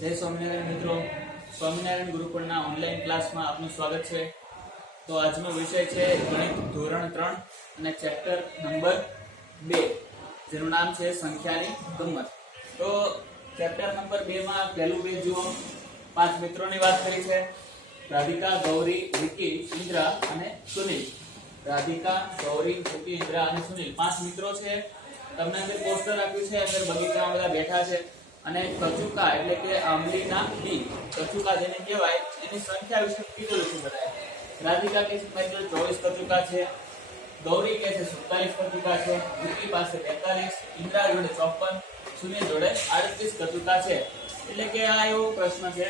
જય સ્વામિનારાયણ મિત્રો, સ્વામિનારાયણ ગુરુકુળના ઓનલાઈન ક્લાસમાં આપનું સ્વાગત છે। તો આજનો વિષય છે ગણિત ધોરણ 3 અને ચેપ્ટર નંબર 2, જેનું નામ છે સંખ્યાની ગમ્મત। તો ચેપ્ટર નંબર 2 માં પહેલું પેજ જુઓ। 5 મિત્રોની વાત કરી છે, રાધિકા, ગૌરી, વિકી, ઇન્દ્રા અને સુનિલ। રાધિકા, ગૌરી, વિકી, ઇન્દ્રા અને સુનિલ 5 મિત્રો છે। તમને અંદર પોસ્ટર આપ્યું છે, અંદર બગીચામાં બધા બેઠા છે અને કચુકા એટલે કે આંબલીના બી, કચુકા જેને કહેવાય એની સંખ્યા વિશે કીધેલું છે બધાએ। રાધિકા કહે છે મારી જોડે 24 કચુકા છે, ગૌરી કહે છે 47 કચુકા છે, વિકી પાસે 42, ઇન્દ્રા જોડે 54, સુનિલ જોડે 38 કચુકા છે। એટલે કે આ એવો પ્રશ્ન છે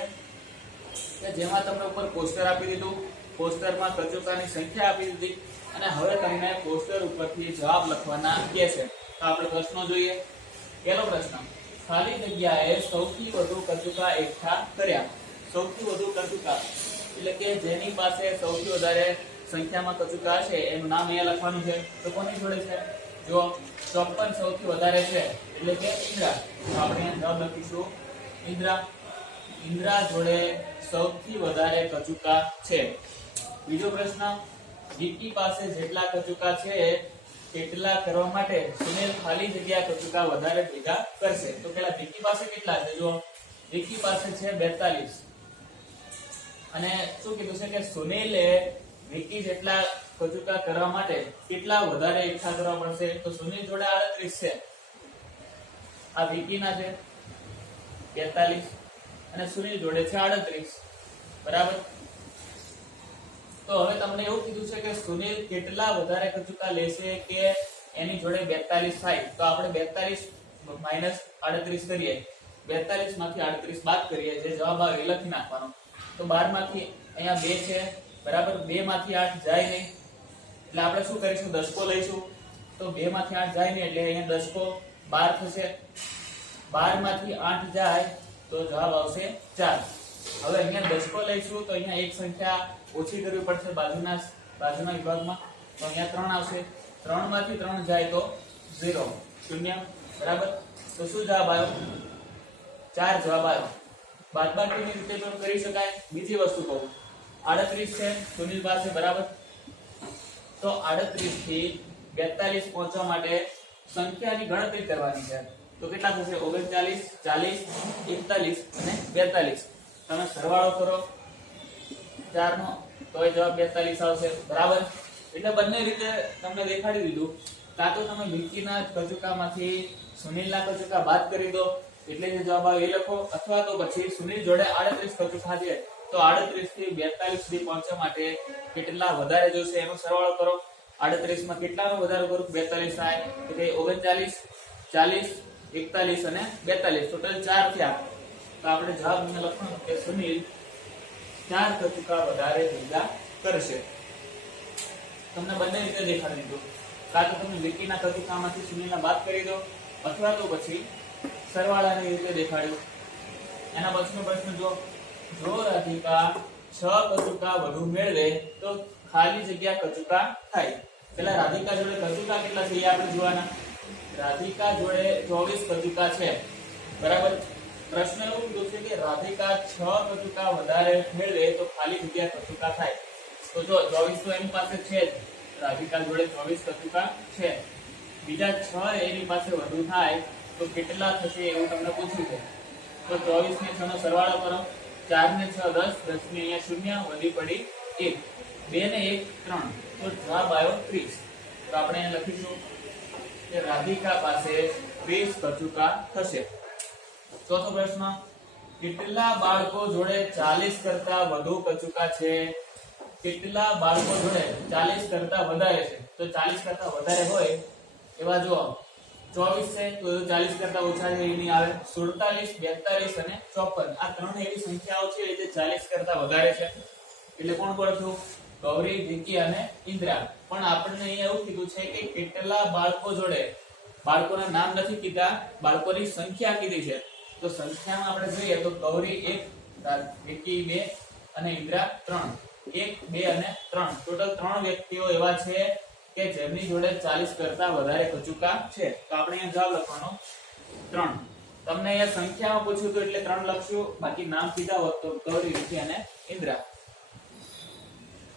કે જેમાં તમને ઉપર પોસ્ટર આપી દીધું, પોસ્ટરમાં કચુકાની સંખ્યા આપી દીધી અને હવે તમને પોસ્ટર ઉપરથી જવાબ લખવાના કહે છે। તો આપણે પ્રશ્નો જોઈએ। પહેલો પ્રશ્ન, ખાલી જગ્યાએ સૌથી વધુ કચુકા એકઠા કર્યા। સૌથી વધુ કચુકા એટલે કે જેની પાસે સૌથી વધારે સંખ્યામાં કચુકા છે એનું નામ અહીંયા લખવાનું છે। તો કોની જોડે છે? જો 54 સૌથી વધારે છે એટલે કે ઇન્દ્રા, તો આપણે અહીંયા જવાબ લખીશું ઇન્દ્રા। ઇન્દ્રા જોડે સૌથી વધારે કચુકા છે। બીજો પ્રશ્ન, વિકી પાસે જેટલા કચુકા છે કેટલા કરવા માટે સુનિલ ખાલી જગ્યા કચુકા વધારે ભેગા કરશે। તો પેલા વિકી પાસે કેટલા છે? જો વિકી પાસે છે 42 અને શું કીધું છે કે સુનિલે વિકી જેટલા કચુકા કરવા માટે કેટલા વધારે એકઠા કરવા પડશે? તો સુનિલ જોડે 38 છે, આ વિકી ના છે 42 અને સુનિલ જોડે છે 38, બરાબર। તો હવે તમને એવું કીધું છે કે સુનિલ કેટલા વધારે કચુકા લેશે કે એની જોડે 42 થાય। તો આપણે 42 માઈનસ 38 કરીએ, 42 માંથી 38 બાદ કરીએ, જે જવાબ આવે એ લખી નાખવાનો। તો 12 માંથી અહીંયા 2 છે, બરાબર। 2 માંથી 8 જાય નહીં એટલે આપણે શું કરીશું? દશકો લઈશું। તો 2 માંથી 8 જાય નહીં એટલે અહીંયા દશકો 12 થશે। 12 માંથી 8 જાય તો જવાબ આવશે 4। હવે અહીંયા દશકો લઈશું તો અહીંયા એક સંખ્યા ઓછી કરવી પડશે બાજુના વિભાગમાં, તો અહીંયા 3 આવશે। 3 માંથી 3 જાય તો 0, બરાબર। તો શું જવાબ આવ્યો? 4 જવાબ આવ્યો। બાદબાકીની રીતે પણ કરી શકાય। બીજી વસ્તુ કહું, 38 છે સુનિલ પાસે, બરાબર। તો 38 થી 42 પહોંચવા માટે સંખ્યાની ગણતરી કરવાની છે। તો કેટલા થશે? 39, 40, 41 અને 42। તમે સરવાળો કરો 4 નો તો એ જવાબ 42 આવશે, બરાબર। એટલે બંને રીતે તમને દેખાડી દીધું। કાં તો તમે વિકીના કચુકામાંથી સુનિલના કચુકા બાદ કરી દો એટલે જે જવાબ આવે એ લખો, અથવા તો પછી સુનિલ જોડે 38 કચુકા છે તો 38 થી 42 સુધી પહોંચવા માટે કેટલા વધારે જોશે એનો સરવાળો કરો। 38 માં કેટલાનો વધારો કરું? 42 થાય તો કે 39, 40, 41 અને 42, ટોટલ 4 થયા। તો આપણે જવાબ અહીંયા લખવાનું કે સુનિલ 4 કચુકા વધારે ભેગા કરશે। તમને બંને રીતે દેખાડી દીધું। કાં તો તમે વિકીના કચુકામાંથી સુનિલના બાદ કરી દો અથવા તો પછી સરવાળાની રીતે દેખાડ્યું। એના પછીનો પ્રશ્ન જો રાધિકા 6 કચુકા વધુ મેળવે તો ખાલી જગ્યા કચુકા થાય। પેલા રાધિકા જોડે કચુકા કેટલા છે એ આપણે જોવાના। રાધિકા જોડે 24 કચુકા છે, બરાબર। પ્રશ્ન એવું કીધું છે કે રાધિકા 6 કચુકા વધારે મેળવે તો ખાલી જગ્યા કચુકા થાય। તો જો 24 તો એની પાસે છે જ, રાધિકા જોડે 24 કચુકા છે, બીજા 6 એની પાસે વધુ થાય તો કેટલા થશે એવું તમને પૂછ્યું છે। તો 24 ને 6 નો સરવાળો કરો, 4 ને 6 10, 10 ને અહીંયા 0 વધી પડી 1, 2 ને 1 3, તો જવાબ આવ્યો 30। તો આપણે અહીંયા લખીશું કે રાધિકા પાસે 30 કચુકા થશે। ચોથો પ્રશ્ન, કેટલા બાળકો જોડે 40 કરતા વધુ કચુકા છે? કેટલા બાળકો જોડે 40 કરતા વધારે છે? તો 40 કરતા વધારે હોય એવા જો 24 છે તો 40 કરતા ઓછા છે એની આવે 47, 42 અને 54। આ ત્રણ એવી સંખ્યાઓ છે જે 40 કરતા વધારે છે। એટલે કોણ પડતું? ગૌરી, વિકી અને ઇન્દ્રા। પણ આપણને અહીંયા એવું કીધું છે કે કેટલા બાળકો જોડે, બાળકોના નામ નથી કીધા, બાળકોની સંખ્યા કીધી છે। તો સંખ્યામાં આપણે જોઈએ તો ગૌરી 1, વિકી 2 અને ઇન્દ્રા 3, 1, 2 અને 3, ટોટલ 3 વ્યક્તિઓ એવા છે કે જેમની જોડે 40 કરતા વધારે કચુકા છે। તો આપણે અહીંયા જવાબ લખવાનો 3। તમને અહીંયા સંખ્યામાં પૂછ્યું તો એટલે 3 લખશું, બાકી નામ કીધા હોત તો ગૌરી, વિકી અને ઇન્દ્રા.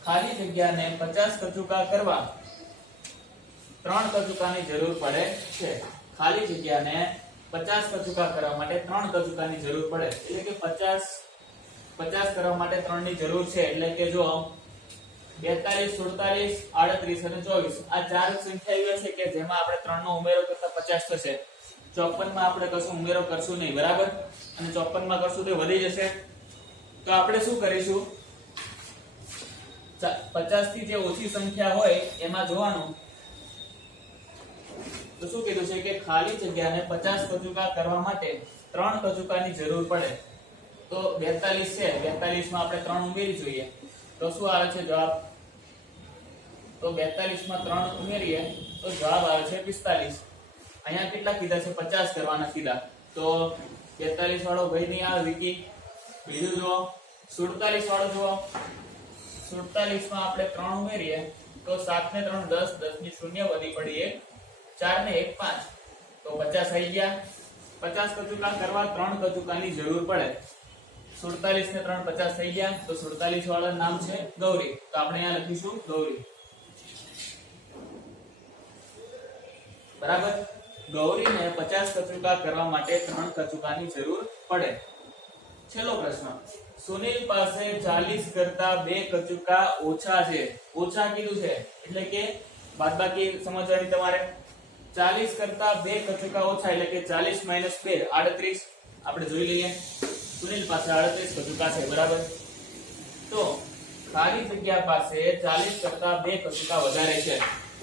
ખાલી જગ્યાને 50 કચુકા કરવા 3 કચુકાની જરૂર પડે છે. ખાલી જગ્યાને 50 કચુકા કરવા માટે 3 કચુકાની જરૂર પડે, એટલે કે 50 કરવા માટે 3 ની જરૂર છે. એટલે કે જો 42, 47, 38 અને 24 આ ચાર સંખ્યા એવી છે કે જેમાં આપણે 3 નો ઉમેરો કરતા 50 થશે. 54 માં આપણે કશું ઉમેરો કરશું નહીં, બરાબર, અને 54 માં કરશું તો વધી જશે. તો આપણે શું કરીશું, 50 થી જે ઓછી સંખ્યા હોય એમાં જોવાનું. તો શું કીધું છે કે ખાલી જગ્યાને 50 કચુકા કરવા માટે 3 કચુકાની જરૂર પડે. તો 42 છે, 42 માં આપણે 3 ઉમેરી જોઈએ તો શું આવે છે જવાબ? તો 42 માં 3 ઉમેરીએ તો જવાબ આવે છે 45. અહીંયા કેટલા કીધા છે? 50 કરવાના કીધા. તો 42 વાળો ભાઈ નહીં આવે વિકી. બીજું જુઓ 47 વાળો જુઓ. 47 માં આપણે 3 ઉમેરીએ તો 7 ને 3 10, 10 ની 0 વધી પડી 1, 4 ને 1 5, તો 50 આવી ગયા. 50 કચુકા કરવા 3 કચુકાની જરૂર પડે. 47 ને 3 50 થઈ ગયા. તો 47 વાળા નામ છે ગૌરી, તો આપણે અહીંયા લખીશું ગૌરી, બરાબર. ગૌરીને 50 કચુકા કરવા માટે 3 કચુકાની જરૂર પડે. છેલ્લો પ્રશ્ન, સુનિલ પાસે 40 કરતા 2 કચુકા ઓછા છે. ઓછા કીધું છે એટલે કે બાદબાકી સમજવાની તમારે. 40 કરતા 2 કચુકા ઓછા એટલે કે 40 - 2 38. આપણે જોઈ લઈએ. સુનિલ પાસે 38 કચુકા છે, બરાબર. તો ખાલી જગ્યા પાસે 40 કરતા 2 કચુકા વધારે છે.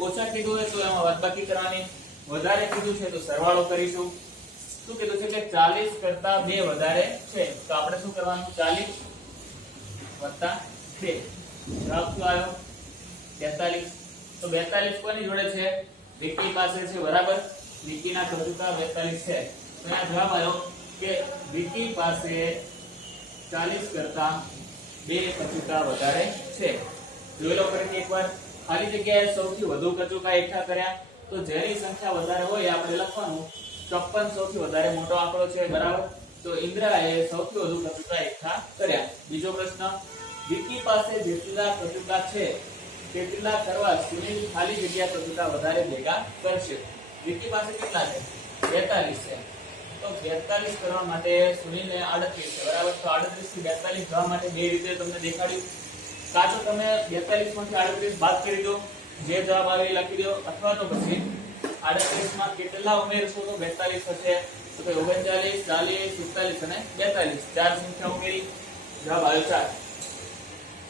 ઓછા કીધું હોય તો એમાં બાદબાકી કરવાની, વધારે કીધું છે તો સરવાળો કરીશું. શું કીધું છે કે 40 કરતા 2 વધારે છે, તો આપણે શું કરવાનું? 40 + 2. જવાબ શું આવ્યો? 42. તો 42 કોની જોડે છે? વિકી પાસે છે, બરાબર. વિકીના કચુકા 42 છે. તો આ જવાબ આવ્યો કે વિકી પાસે 40 કરતા 2 કચુકા વધારે છે. જોઈ લો ફરીથી એકવાર. ખાલી જગ્યાએ સૌથી વધુ કચુકા એકઠા કર્યા, તો જેની સંખ્યા વધારે હોય આપણે લખવાનું. 54 સૌથી વધારે મોટો આંકડો છે, બરાબર. તો ઇન્દ્રાએ સૌથી વધુ કચુકા એકઠા કર્યા. બીજો પ્રશ્ન, વિકી પાસે જેટલા કચુકા છે તેટલા કરવા સુનિલ ખાલી જગ્યા કચુકા વધારે ભેગા કરશે. વિકી પાસે કેટલા છે? 42 છે. તો 42 કરવા માટે સુનિલને 38 છે, બરાબર. તો 38 થી 42 જવા માટે બે રીતે તમને દેખાડ્યું. કાં તો તમે 42 માંથી 38 બાદ કરી દો, જે જવાબ આવે એ લખી દો, અથવા તો પછી 38 માં કેટલા ઉમેરશો તો 42 થશે. તો 39, 40, 47 અને 42 ચાર સંખ્યા ઉમેરી, જવાબ આવ્યો 4.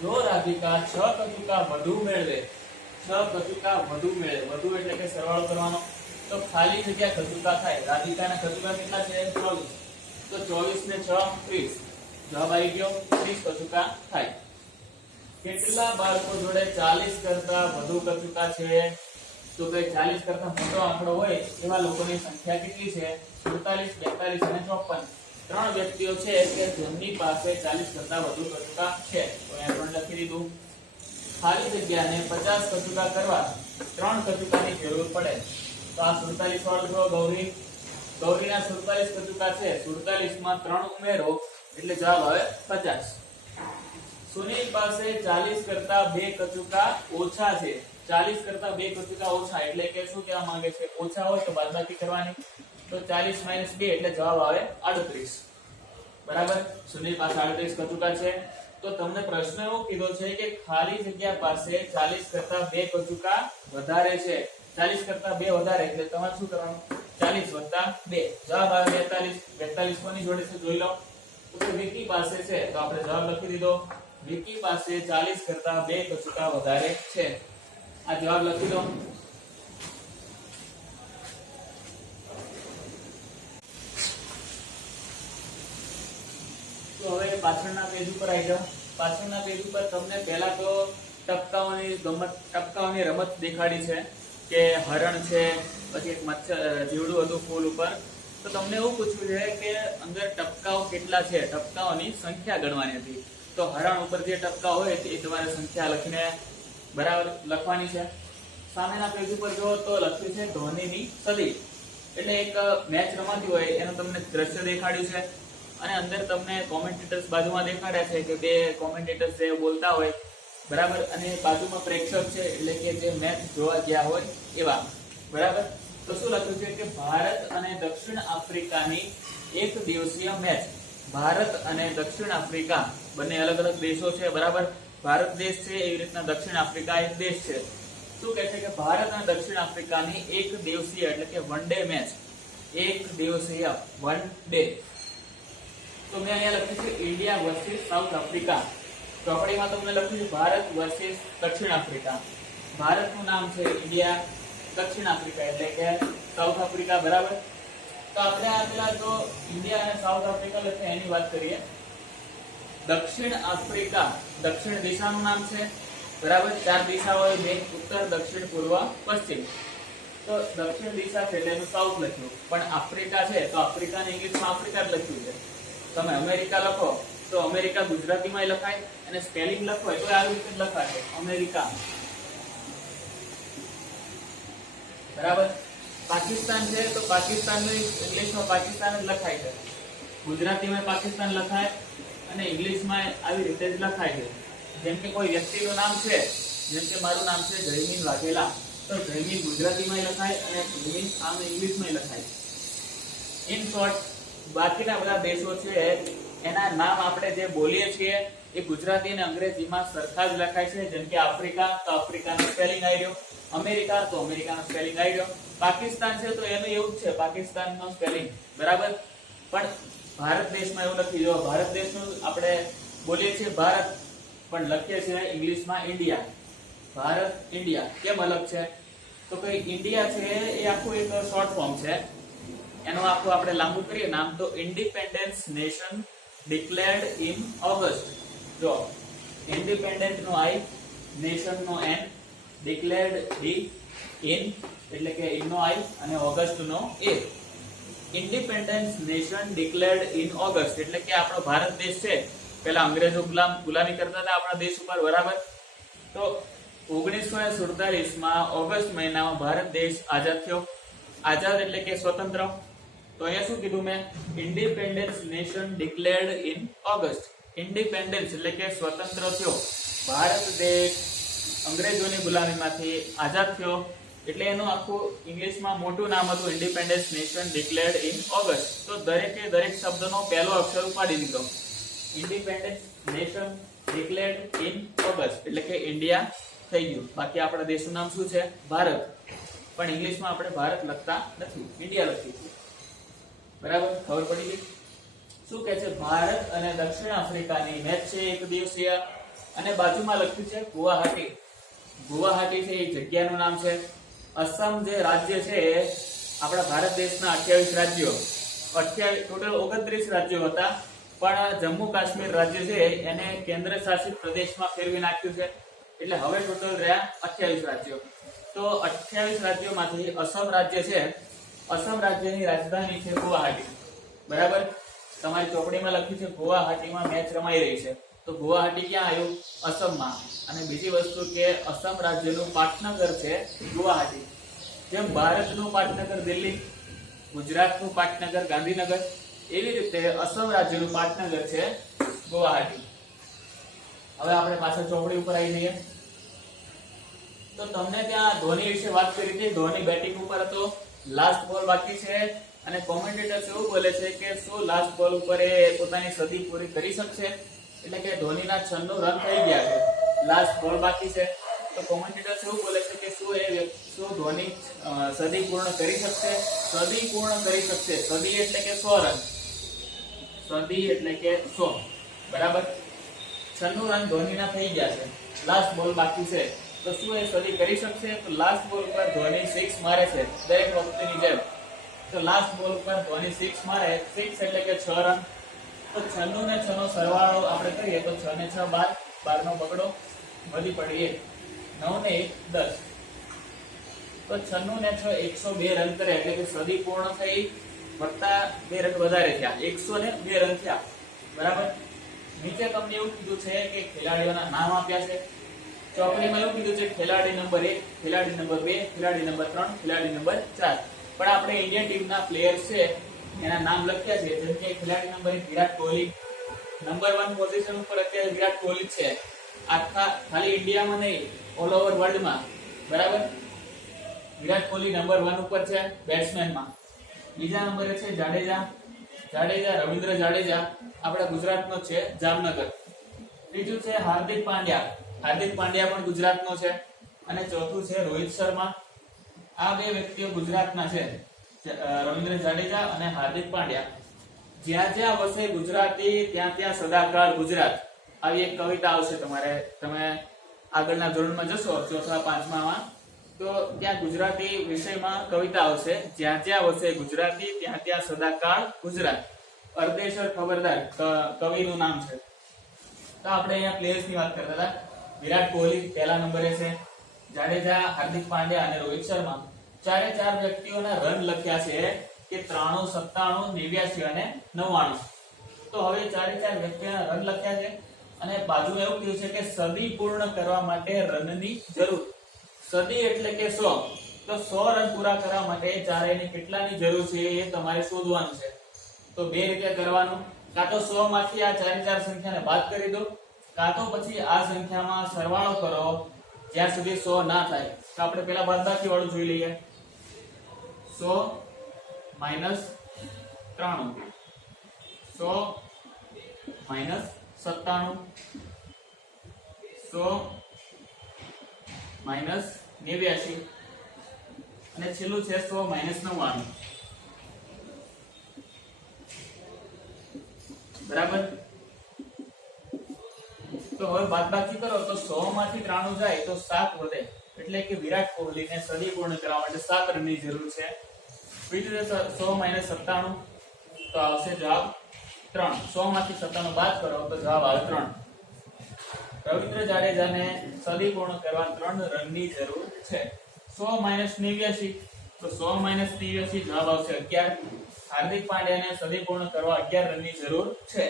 જો રાધિકા 6 કચુકા વધુ મેળવે, 6 કચુકા વધુ મેળવે, વધુ એટલે કે સરવાળો કરવાનો, તો ખાલી જગ્યા કચુકા થાય. રાધિકાના કચુકા કેટલા છે? 24. તો 24 ને 6 30. જવાબ આવી ગયો 30 કચુકા થાય. કેટલા બાળકો જોડે 40 કરતા વધુ કચુકા છે? તો કે 40 કરતા મોટો આંકડો હોય એવા લોકોની સંખ્યા કેટલી છે? 47, 42 અને 54. 3 વ્યક્તિઓ છે કે જેમની પાસે 40 કરતા વધુ કચુકા છે. તો અહીંયા પણ લખી દીધું. ખાલી જગ્યાને 50 કચુકા કરવા 3 કચુકાની જરૂર પડે. તો આ 47 વાળો જો ગૌરી, ગૌરીના 47 કચુકા છે. 47 માં 3 ઉમેરો એટલે જવાબ આવે 50. સુનિલ પાસે 40 કરતા 2 કચુકા ઓછા છે. 40 કરતા 2 કચુકા ઓછા એટલે કે શું કહેવા માંગે છે? ઓછા હોય તો બાદબાકી કરવાની. તો 40 - 2 એટલે જવાબ આવે 38, બરાબર. સુનિલ પાસે 38 કચુકા છે. તો તમને પ્રશ્ન એવો કીધો છે કે ખાલી જગ્યા પાસે 40 કરતા 2 કચુકા વધારે છે. 40 કરતા 2 વધારે એટલે તમારે શું કરવાનું? 40 + 2. જવાબ આવે 42. 42 કોની જોડે છે જોઈ લો. તો વિકી પાસે છે, તો આપણે જવાબ લખી દીધો. વિકી પાસે 40 કરતા 2 કચુકા વધારે છે. આ જવાબ લખી દો. તો હવે પાછળના પેજ ઉપર આવી જાઓ. પાછળના પેજ ઉપર તમને પહેલા તો ટપકાઓની રમત દેખાડી છે કે હરણ છે, પછી એક મચ્છર જીવડું હતું ફૂલ ઉપર. તો તમને એવું પૂછ્યું છે કે અંદર ટપકાઓ કેટલા છે, ટપકાઓની સંખ્યા ગણવાની હતી. તો હરણ ઉપર જે ટપકા હોય એ તમારે સંખ્યા લખીને બરાબર લખવાની છે. સામેના પેજ ઉપર જો તો લખ્યું છે ધોનીની સદી. એટલે એક મેચ રમાતી હોય એનું તમને દ્રશ્ય દેખાડ્યું છે અને અંદર તમને કોમેન્ટેટર્સ બાજુમાં દેખાડ્યા છે કે બે કોમેન્ટેટર્સ જે બોલતા હોય બરાબર, અને બાજુમાં પ્રેક્ષક છે એટલે કે જે મેચ જોવા ગયા હોય એવા બરાબર. તો શું લખ્યું છે કે ભારત અને દક્ષિણ આફ્રિકાની એક દિવસીય મેચ. ભારત અને દક્ષિણ આફ્રિકા બંને અલગ અલગ દેશો છે બરાબર. ભારત દેશ છે એવી રીતના દક્ષિણ આફ્રિકા એક દેશ છે. શું કહે છે કે ભારત અને દક્ષિણ આફ્રિકાની એક દિવસીય એટલે કે વન ડે મેચ, એક દિવસીય વન ડે. તો મેં અહીંયા લખ્યું છે ઇન્ડિયા વર્સિસ સાઉથ આફ્રિકા. ચોપડીમાં તમને લખ્યું છે ભારત વર્સિસ દક્ષિણ આફ્રિકા. ભારતનું નામ છે ઇન્ડિયા, દક્ષિણ આફ્રિકા એટલે કે સાઉથ આફ્રિકા બરાબર. તો આપણે આ પેલા જો ઇન્ડિયા અને સાઉથ આફ્રિકા લખે એની વાત કરીએ. દક્ષિણ આફ્રિકા દક્ષિણ દિશાનું નામ છે બરાબર. 4 દિશાઓ હોય, બે ઉત્તર, દક્ષિણ, પૂર્વ, પશ્ચિમ. તો દક્ષિણ દિશા છે એટલે એનું સાઉથ લખ્યું, પણ આફ્રિકા છે તો આફ્રિકાને ઇંગ્લિશમાં આફ્રિકા જ લખ્યું છે. તમે અમેરિકા લખો તો અમેરિકા ગુજરાતીમાં લખાય અને સ્પેલિંગ લખો તો આવી રીતે જ લખાશે અમેરિકા બરાબર. પાકિસ્તાન છે તો પાકિસ્તાનનું ઇંગ્લિશમાં પાકિસ્તાન જ લખાય છે, ગુજરાતીમાં પાકિસ્તાન લખાય અને ઇંગ્લિશમાં આવી રીતે જ લખાય છે. જેમ કે કોઈ વ્યક્તિનું નામ છે, જેમ કે મારું નામ છે જયમીન વાઘેલા, તો જયમીન ગુજરાતીમાં લખાય અને જયમીન આમ ઇંગ્લિશમાં લખાય. ઇન શોર્ટ બાકીના બધા દેશો છે એના નામ આપણે જે બોલીએ છીએ એ ગુજરાતી અને અંગ્રેજીમાં સરખા જ લખાય છે. જેમ કે આફ્રિકા તો આફ્રિકાનું સ્પેલિંગ આવી રહ્યો, અમેરિકા તો અમેરિકાનું સ્પેલિંગ આવી રહ્યો, પાકિસ્તાન છે તો એનું એવું જ છે પાકિસ્તાનનું સ્પેલિંગ બરાબર. પણ ભારત દેશમાં એવું લખી જો ભારત દેશનું આપણે બોલીએ છીએ ભારત પણ લખીએ છીએ ઇંગ્લિશમાં ઇન્ડિયા. ભારત ઇન્ડિયા કેમ અલગ છે? તો કે ઇન્ડિયા છે એ આખું એક શોર્ટ ફોર્મ છે, એનો આખું આપણે લાંબુ કરીએ નામ તો independence nation declared in August. જો ઇન્ડિપેન્ડન્ટ નો આઈ, નેશન નો એન, ડિક્લેર્ડ ડી, ઇન એટલે કે ઇન નો આઈ અને ઓગસ્ટ નો A. Independence nation declared in August એટલે કે આપણો ભારત દેશ છે પેલા અંગ્રેજો ગુલામી કરતા હતા આપણા દેશ ઉપર બરાબર. તો 1947 ઓગસ્ટ મહિનામાં ભારત દેશ આઝાદ થયો. આઝાદ એટલે કે સ્વતંત્ર. તો અહીંયા શું કીધું મેં? Independence nation declared in August. Independence એટલે કે સ્વતંત્ર થયો ભારત દેશ અંગ્રેજોની ગુલામીમાંથી આઝાદ થયો એટલે એનું આખું ઇંગ્લિશમાં મોટું નામ હતું independence nation declared in August. તો દરેકે દરેક શબ્દનો પહેલો અક્ષર ઉપાડી દીધો. Independence nation declared in August એટલે કે ઇન્ડિયા થઈ ગયું. બાકી આપણા દેશનું નામ શું છે? ભારત. પણ ઇંગ્લિશમાં આપણે ભારત લખતા નથી, ઇન્ડિયા લખીએ છીએ બરાબર. ખબર પડી ગઈ? શું કહે છે? ભારત અને દક્ષિણ આફ્રિકાની મેચ છે એક દિવસીય અને બાજુમાં લખ્યું છે ગુવાહાટી. ગુવાહાટી છે એ જગ્યાનું નામ છે. અસમ જે રાજ્ય છે આપણા ભારત દેશના 28 રાજ્યો, 28 ટોટલ 29 રાજ્યો હતા પણ જમ્મુ કાશ્મીર રાજ્ય છે એને કેન્દ્ર શાસિત પ્રદેશમાં ફેરવી નાખ્યું છે એટલે હવે ટોટલ રહ્યા 28 રાજ્યો. તો 28 રાજ્યોમાંથી અસમ રાજ્ય છે, અસમ રાજ્યની રાજધાની છે ગુવાહાટી બરાબર. તમારી ચોપડીમાં લખ્યું છે ગુવાહાટીમાં મેચ રમાઈ રહી છે. તો ગુવાહાટી ક્યાં આવ્યું? અસમમાં. અને બીજી વસ્તુ કે અસમ રાજ્યનું પાટનગર છે ગુવાહાટી. જેમ ભારતનું પાટનગર દિલ્હી, ગુજરાતનું પાટનગર ગાંધીનગર, એવી રીતે અસમ રાજ્યનું પાટનગર છે ગુવાહાટી. હવે આપણે પાછળ ચોપડી ઉપર આવી જઈએ. તો તમને ત્યાં ધોની વિશે વાત કરી હતી. ધોની બેટિંગ ઉપર હતો, લાસ્ટ બોલ બાકી છે અને કોમેન્ટેટર્સ એવું બોલે છે કે શું લાસ્ટ બોલ ઉપર એ પોતાની સદી પૂરી કરી શકશે? એટલે કે ધોનીના 96 રન થઈ ગયા છે, લાસ્ટ બોલ બાકી છે. તો કોમેન્ટેટર્સ એવું બોલે છે કે શું ધોની સદી પૂર્ણ કરી શકશે? સદી પૂર્ણ કરી શકશે. સદી એટલે કે 100 રન, સદી એટલે કે 100 બરાબર. 96 રન ધોનીના થઈ ગયા છે, લાસ્ટ બોલ બાકી છે. તો શું એ સદી કરી શકશે? તો લાસ્ટ બોલ પર ધોની 6 મારે છે દરેક વખતની જેમ. તો લાસ્ટ બોલ પર ધોની 6 મારે, 6 એટલે કે 6 રન. તો 96 ને 6 નો સરવાળો આપણે કરીએ તો 6 ને 6 12, 12 નો બગડો વધી પડી 1, 9 ને 1 10. તો 96 ને 6 102 રન કરે એટલે કે સદી પૂર્ણ થઈ વત્તા 2 રન વધારે થયા, 102 રન થયા બરાબર. નીચે તમને એવું કીધું છે કે ખેલાડીઓના નામ આપ્યા છે. ચોપડીમાં એવું કીધું છે ખેલાડી નંબર 1, ખેલાડી નંબર 2, ખેલાડી નંબર 3, ખેલાડી નંબર 4. પણ આપણે ઇન્ડિયન ટીમના પ્લેયર છે એના નામ લખ્યા છે, જેમ કે ખેલાડી number 1 Virat Kohli, number 1 position ઉપર અત્યારે વિરાટ કોહલી છે, આખા ખાલી ઇન્ડિયામાં નહીં ઓલ ઓવર વર્લ્ડમાં, બરાબર. વિરાટ કોહલી નંબર 1 ઉપર છે બેટ્સમેનમાં. બીજા નંબરે છે જાડેજા રવિન્દ્ર જાડેજા, આપણા ગુજરાતનો છે, જામનગર. ત્રીજું છે હાર્દિક પાંડ્યા પણ ગુજરાતનો છે. અને ચોથું છે રોહિત શર્મા. આ બે વ્યક્તિઓ ગુજરાતના છે, રવિન્દ્ર જાડેજા અને હાર્દિક પાંડ્યા. જ્યાં જ્યાં વસે ગુજરાતી ત્યાં ત્યાં સદાકાળ ગુજરાત, આવી એક કવિતા આવશે તમારે, તમે આગળના ધોરણમાં જશો ચોથા પાંચમામાં તો ત્યાં ગુજરાતી વિષયમાં કવિતા આવશે, જ્યાં જ્યાં વસે ગુજરાતી ત્યાં ત્યાં સદાકાળ ગુજરાત. અર્દેશર ખબરદાર કવિનું નામ છે. તો આપણે અહીંયા પ્લેયર્સની વાત કરતા હતા. વિરાટ કોહલી પહેલા નંબરે છે, જાડેજા, હાર્દિક પાંડ્યા અને રોહિત શર્મા. ચારે ચાર વ્યક્તિઓના રન લખ્યા છે કે 93, 97, 89 અને 99. તો હવે ચારે ચાર વ્યક્તિઓના રન લખ્યા છે અને બાજુમાં એવું કહ્યું છે કે સદી પૂર્ણ કરવા માટે રનની જરૂર. સદી એટલે કે 100. તો 100 રન પૂરા કરવા માટે ચારેયને કેટલાની જરૂર છે એ તમારે શોધવાનું છે. તો બે રીતે કરવાનું, કાં તો 100 માંથી આ ચારે ચાર સંખ્યાને બાદ કરી દો, કાં તો પછી આ સંખ્યામાં સરવાળો કરો જ્યાં સુધી 100 ના થાય. તો આપણે પહેલા બાદબાકી વાળું જોઈ લઈએ. 100 - 93, 100 - 97, 100 - 89 અને છેલ્લું છે 100 - 99. બરાબર. તો હવે બાદબાકી કરો તો 100 માંથી 93 જાય તો 7 વધે, એટલે કે વિરાટ કોહલીને સદી પૂર્ણ કરવા માટે 7 રનની જરૂર છે. બીજું છે 100 - 97, તો આવશે જવાબ 3. 100 માંથી 97 બાદ કરો તો જવાબ આવે 3. રવિન્દ્ર જાડેજાને સદી પૂર્ણ કરવા 3 રનની જરૂર છે. 100 - 89, તો 100 - 89 જવાબ આવશે 11. હાર્દિક પાંડ્યાને સદી પૂર્ણ કરવા 11 રનની જરૂર છે.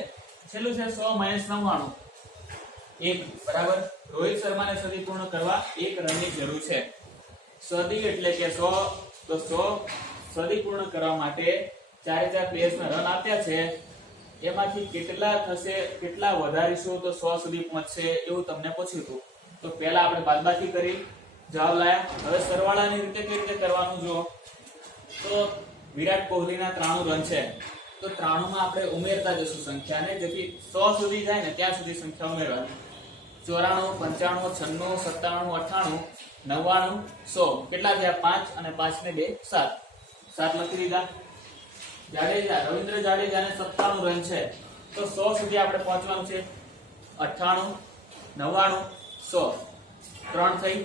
છેલ્લું છે 100 - 99, 1. બરાબર. રોહિત શર્માને સદી પૂર્ણ કરવા 1 રનની જરૂર છે. સદી એટલે કે 100, તો 100 સદી પૂર્ણ કરવા માટે ચારે ચાર પ્લેયર્સને રન આપ્યા છે, એમાંથી કેટલા થશે, કેટલા વધારીશું તો 100 સુધી પહોંચશે, એવું તમને પૂછ્યું હતું. તો પહેલા આપણે બાદબાકી કરી જવાબ લાયા. હવે સરવાળાની રીતે કઈ રીતે કરવાનું જો, તો વિરાટ કોહલીના 93 રન છે, તો 93 માં આપણે ઉમેરતા જશું સંખ્યાને, જેથી 100 સુધી જાય ને ત્યાં સુધી સંખ્યા ઉમેરવાની. 94, 95, 96, 97, 98, 99, 100 કેટલા થયા? 5 અને 5 ને 2 7. 7 લખી દીધા. રવિન્દ્ર જાડેજાને 97 રન છે, તો 100 સુધી આપણે પહોંચવાનું છે. 98, 99, 100 3 થઈ,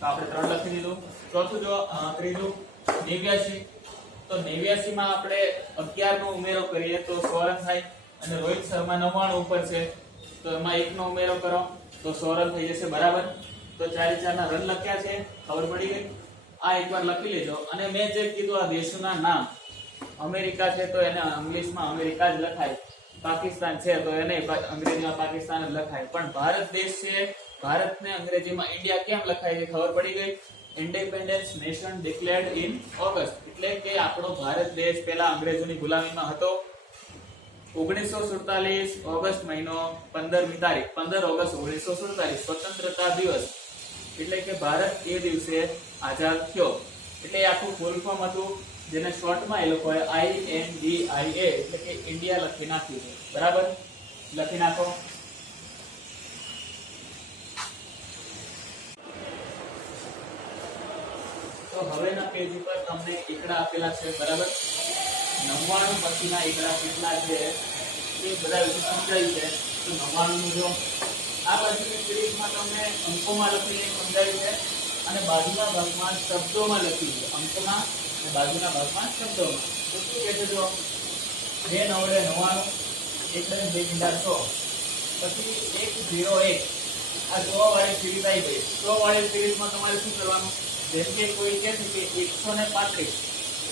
તો આપણે 3 લખી દીધું. ચોથું જો ત્રીજું 89, તો 89 માં આપણે 11 નો ઉમેરો કરીએ તો 100 રન થાય. અને રોહિત શર્મા 99 ઉપર છે, તો એમાં 1 નો ઉમેરો કરો તો 100 રન થઈ જશે. બરાબર. તો ચારે ચાર ના રન લખ્યા છે, ખબર પડી ગઈ. આ એકવાર લખી લેજો. અને મેં જે કીધું આ દેશોના નામ, અમેરિકા છે તો એને ઇંગ્લિશમાં અમેરિકા જ લખાય, પાકિસ્તાન છે તો એને અંગ્રેજીમાં પાકિસ્તાન જ લખાય. પણ ભારત દેશ છે, ભારતને અંગ્રેજીમાં ઇન્ડિયા કેમ લખાય છે ખબર પડી ગઈ. Independence nation declared in August, એટલે કે આપણો ભારત દેશ પહેલા અંગ્રેજોની ગુલામીમાં હતો. 1947 ઓગસ્ટ મહિનો 15મી તારીખ, 15 ઓગસ્ટ 1947 સ્વતંત્રતા દિવસ, એટલે કે ભારત એ દિવસે આઝાદ થયો. એટલે આખું ફૂલ ફોર્મ હતું, જેને શોર્ટમાં એ લોકોએ INDIA એટલે કે ઇન્ડિયા લખી નાખ્યું છે. બરાબર, લખી નાખો. તો હવેના પેજ ઉપર તમને એકડા આપેલા છે. બરાબર, 99 પછીના એકડા કેટલા છે એ બધા વિશે સમજાવ્યું છે. તો 99 નું જો આ બાજુની સિરીઝમાં તમને અંકોમાં લખીને સમજાવ્યું છે અને બાજુના ભાગમાં શબ્દોમાં લખ્યું છે. અંકોમાં અને બાજુના ભાગમાં શબ્દોમાં. તો શું કહે છે? જો 2 9 99, 1 2 100, પછી 101. આ 100 વાળી સિરીઝ આવી ગઈ. 100 વાળી સિરીઝમાં તમારે શું કરવાનું? જેમ કે કોઈ કહે છે કે 135,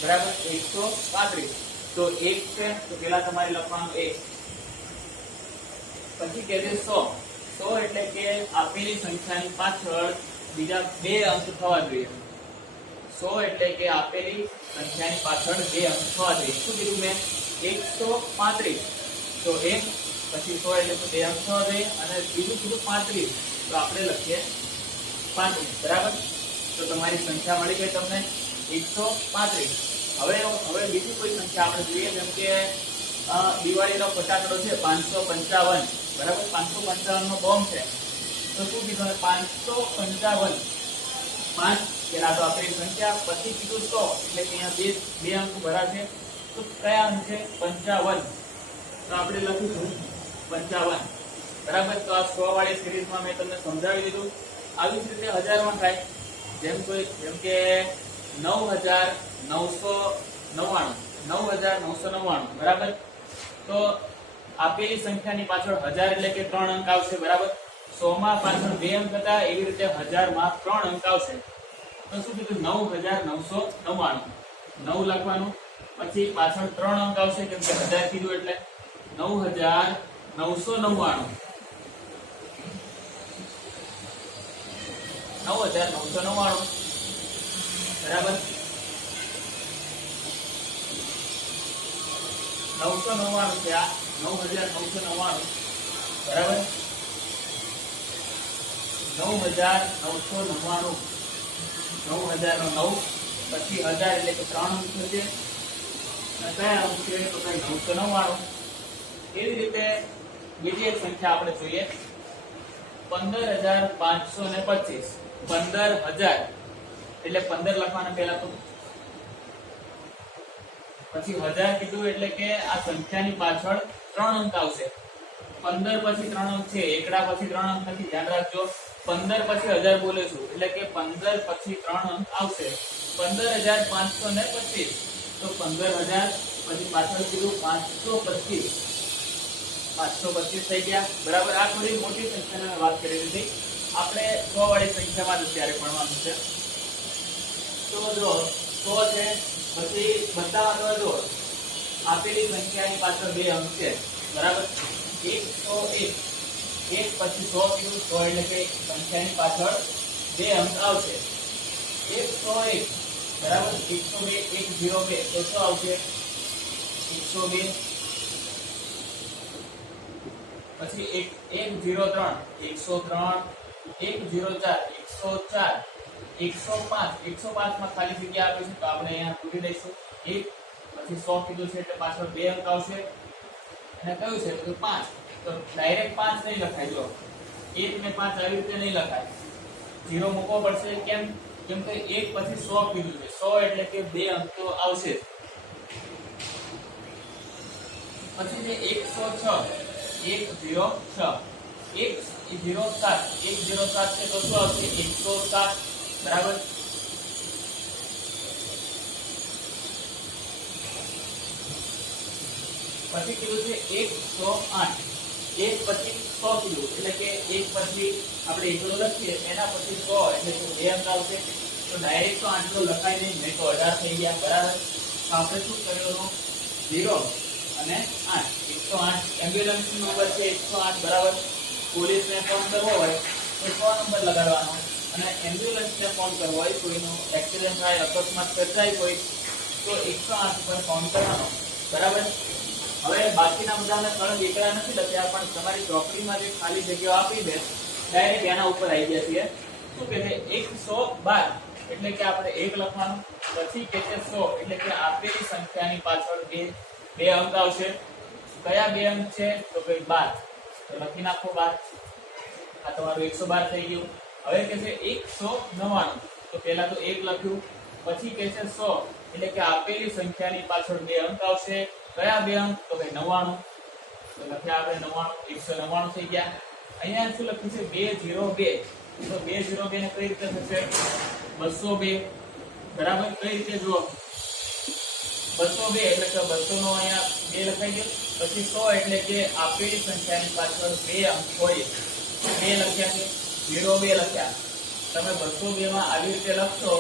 બરાબર, 135, તો 1 છે તો પેલા તમારે લખવાનું 1. પછી કહે છે 100. 100 એટલે કે આપેલી સંખ્યાની પાછળ બીજા 2 અંક થવા જોઈએ. 100 100 એટલે કે આપેલી સંખ્યાની પાછળ બે અંક થવા જોઈએ. શું કીધું મેં? 135. તો 1 પછી 100 એટલે કે બે અંક થવા જોઈએ અને બીજું કીધું 35. તો આપણે લખીએ 35. બરાબર? તો તમારી સંખ્યા મળી ગઈ તમને 135. હવે બીજી કોઈ સંખ્યા આપણે જોઈએ, જેમ કે દિવાળીનો ફટાકડો છે 555. બરાબર? 555 નો બોમ્બ છે. તો શું કીધું? 555. 5 પેલા તો આપેલી સંખ્યા, પછી કીધું 100 એટલે કે અહીંયા બે અંક ભરાશે. તો કયા અંક છે? 55. તો આપણે લખીશું 55. બરાબર? તો આ 100 વાળી સિરીઝમાં મેં તમને સમજાવી દીધું. આવી જ રીતે હજારમાં થાય, જેમ કે 9999. બરાબર? તો આપેલી સંખ્યાની પાછળ 1000 એટલે કે 3 અંક આવશે. બરાબર? 100 માં પાછળ 2 અંક હતા, એવી રીતે 1000 માં 3 અંક આવશે. તો શું કીધું? 9999. 9 લખવાનું, પછી પાછળ 3 અંક આવશે, કેમ કે 1000 કીધું એટલે 9999. 9999. બરાબર? 999 છે આ 9999. બરાબર? 9999. 9000 નો 9, પછી 1000 એટલે કે 3 અંક થશે. અને કયા અંક છે? તો 999. એવી રીતે બીજી એક સંખ્યા આપણે જોઈએ, 15525. 15000 એટલે 15 લખવાના પહેલા તો, પછી 1000 કીધું એટલે કે આ સંખ્યાની પાછળ 3 અંક આવશે. 15 પછી 3 અંક છે, એકડા પછી 3 અંક નથી, ધ્યાન રાખજો. 15 પછી 1000 બોલે છું એટલે કે 15 પછી 3 અંક આવશે. 15525. તો 15000 પછી પાછળ કીધું 525. 525 થઈ ગયા. બરાબર? આ થોડી મોટી સંખ્યાની વાત કરી દીધી. આપણે 100 વાળી સંખ્યામાં જ અત્યારે ભણવાનું છે. તો જો 100 છે, પછી બતાવવાનું જો આપેલી સંખ્યાની પાછળ બે અંક છે. બરાબર? 101. 1 પછી 100 કીધું, 100 એટલે કે સંખ્યાની પાછળ બે અંક આવશે. 101. બરાબર? 102. 102. તો શું આવશે? 102. પછી 103. 103. 104. 104. 105. 105 માં ખાલી જગ્યા આપી છે, તો આપણે અહીંયા પૂરી દઈશું. 1 પછી 100 કીધું છે એટલે પાછળ બે અંક આવશે. અને કયું છે? તો 5. તો ડાયરેક્ટ 5 નહીં લખાય. જો 1 ને 5 આવી રીતે નહીં લખાય, 0 મૂકવો પડશે. કેમ કે 1 પછી 100 કીધું છે. 100 એટલે કે બે અંક તો આવશે. પછી છે 106. 106. 107. 107 છે તો શું આવશે? 107. બરાબર? પછી કીધું છે 108. 1 પછી 100 કીધું એટલે કે 1 પછી આપણે એકલો લખીએ, એના પછી 100 એટલે કે બે અંક આવશે. તો ડાયરેક્ટ તો આટલો લખાય નહીં, નહીં તો 18 થઈ ગયા. બરાબર? તો આપણે શું કરવાનું? 0 અને 8. 108 એમ્બ્યુલન્સ નંબર છે 108. બરાબર? પોલીસને ફોન કરવો હોય તો 100 નંબર લગાડવાનો, અને એમ્બ્યુલન્સને ફોન કરવો હોય, કોઈનો એક્સિડન્ટ થાય, અકસ્માત સર્જાય કોઈ, તો 108 પર ફોન કરવાનો. બરાબર? હવે બાકીના બધાને ત્રણ એકડા નથી લખ્યા, પણ તમારી ચોપડીમાં જે ખાલી જગ્યાઓ આપી દે ડાયરેક્ટ એના ઉપર આવી ગયા છીએ. શું કહે છે? 112 એટલે કે આપણે 1 લખવાનું, પછી કહે છે 100 એટલે કે આપેલી સંખ્યાની પાછળ બે અંક આવશે. કયા બે અંક છે? તો કઈ 12. તો લખી નાખો 12. આ તમારું 112 થઈ ગયું. હવે કહે છે 199. તો પહેલા તો 1 લખ્યું, પછી કહે છે 100 એટલે કે આપેલી સંખ્યાની પાછળ બે અંક આવશે. કયા બે અંક? તો ભાઈ 99. તો લખ્યા આપણે 99. 199 થઈ ગયા. અહીંયા શું લખ્યું છે? 202. તો 202 ને કઈ રીતે થશે? 202. બરાબર? કઈ રીતે જુઓ? 202 એટલે કે 200 નો અહીંયા 2 લખાઈ ગયો. પછી 100 એટલે કે આપેલી સંખ્યાની પાછળ બે અંક હોય, 2 લખ્યા છે, 02 લખ્યા. તમે 202 માં આવી રીતે લખશો,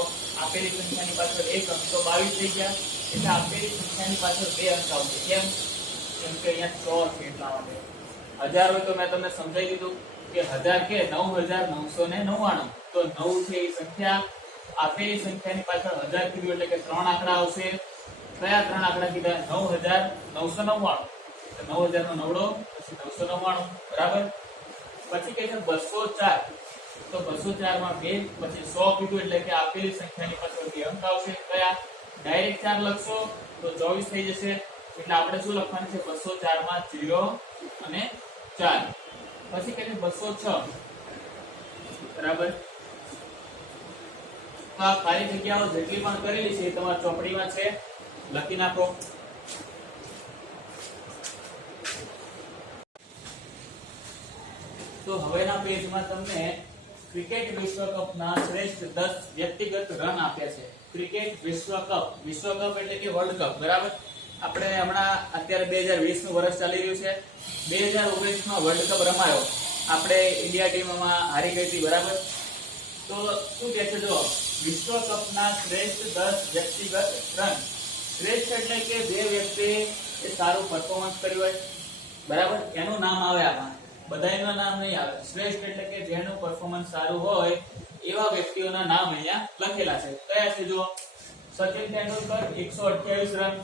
આપેલી સંખ્યાની પાછળ એક અંક, તો 22 થઈ ગયા. એટલે આપેલી સંખ્યાની પાછળ બે અંક આવશે. કેમ? કેમ કે અહીંયા 100 છે એટલા માટે. 1000 હોય તો મેં તમને સમજાવી દીધું કે 1000 કે 9999. તો 9 છે એ સંખ્યા, આપેલી સંખ્યાની પાછળ 1000 કીધું એટલે કે 3 આંકડા આવશે. કયા 3 આંકડા કીધા? 9999. 9000 નો નવડો પછી 999, બરાબર. પછી કહે છે 204. તો 204 માં 2 પછી 100 કીધું એટલે કે આપેલી સંખ્યાની પાછળ 2 અંક આવશે. કયા? ડાયરેક્ટ 4 લખશો તો 24 થઈ જશે. એટલે આપણે શું લખવાનું છે? 204 માં 0 અને 4. પછી કહે છે 206, બરાબર. તો આ ખાલી જગ્યાઓ જેટલી પણ કરેલી છે એ તમારા ચોપડીમાં છે, લખી નાખો. તો હવેના પેજમાં તમને ક્રિકેટ વિશ્વકપના શ્રેષ્ઠ 10 વ્યક્તિગત રન આપ્યા છે. ક્રિકેટ વિશ્વકપ એટલે કે વર્લ્ડ કપ, બરાબર. આપણે હમણાં અત્યારે 2020 નું વર્ષ ચાલી રહ્યું છે. 2019 માં વર્લ્ડ કપ રમાયો, આપણે ઇન્ડિયા ટીમમાં હારી ગઈ હતી, બરાબર. તો શું કહે છે? જો વિશ્વકપના શ્રેષ્ઠ 10 વ્યક્તિગત રન. શ્રેષ્ઠ એટલે કે જે વ્યક્તિએ સારું પરફોર્મન્સ કર્યું હોય, બરાબર, એનું નામ આવે આમાં. બધાયનું નામ નહીં આવે. શ્રેષ્ઠ એટલે કે જેનું પરફોર્મન્સ સારું હોય એવા વ્યક્તિઓના નામ અહીંયા લખેલા છે. કયા છે? જો સચિન તેંડુલકર 128 રન.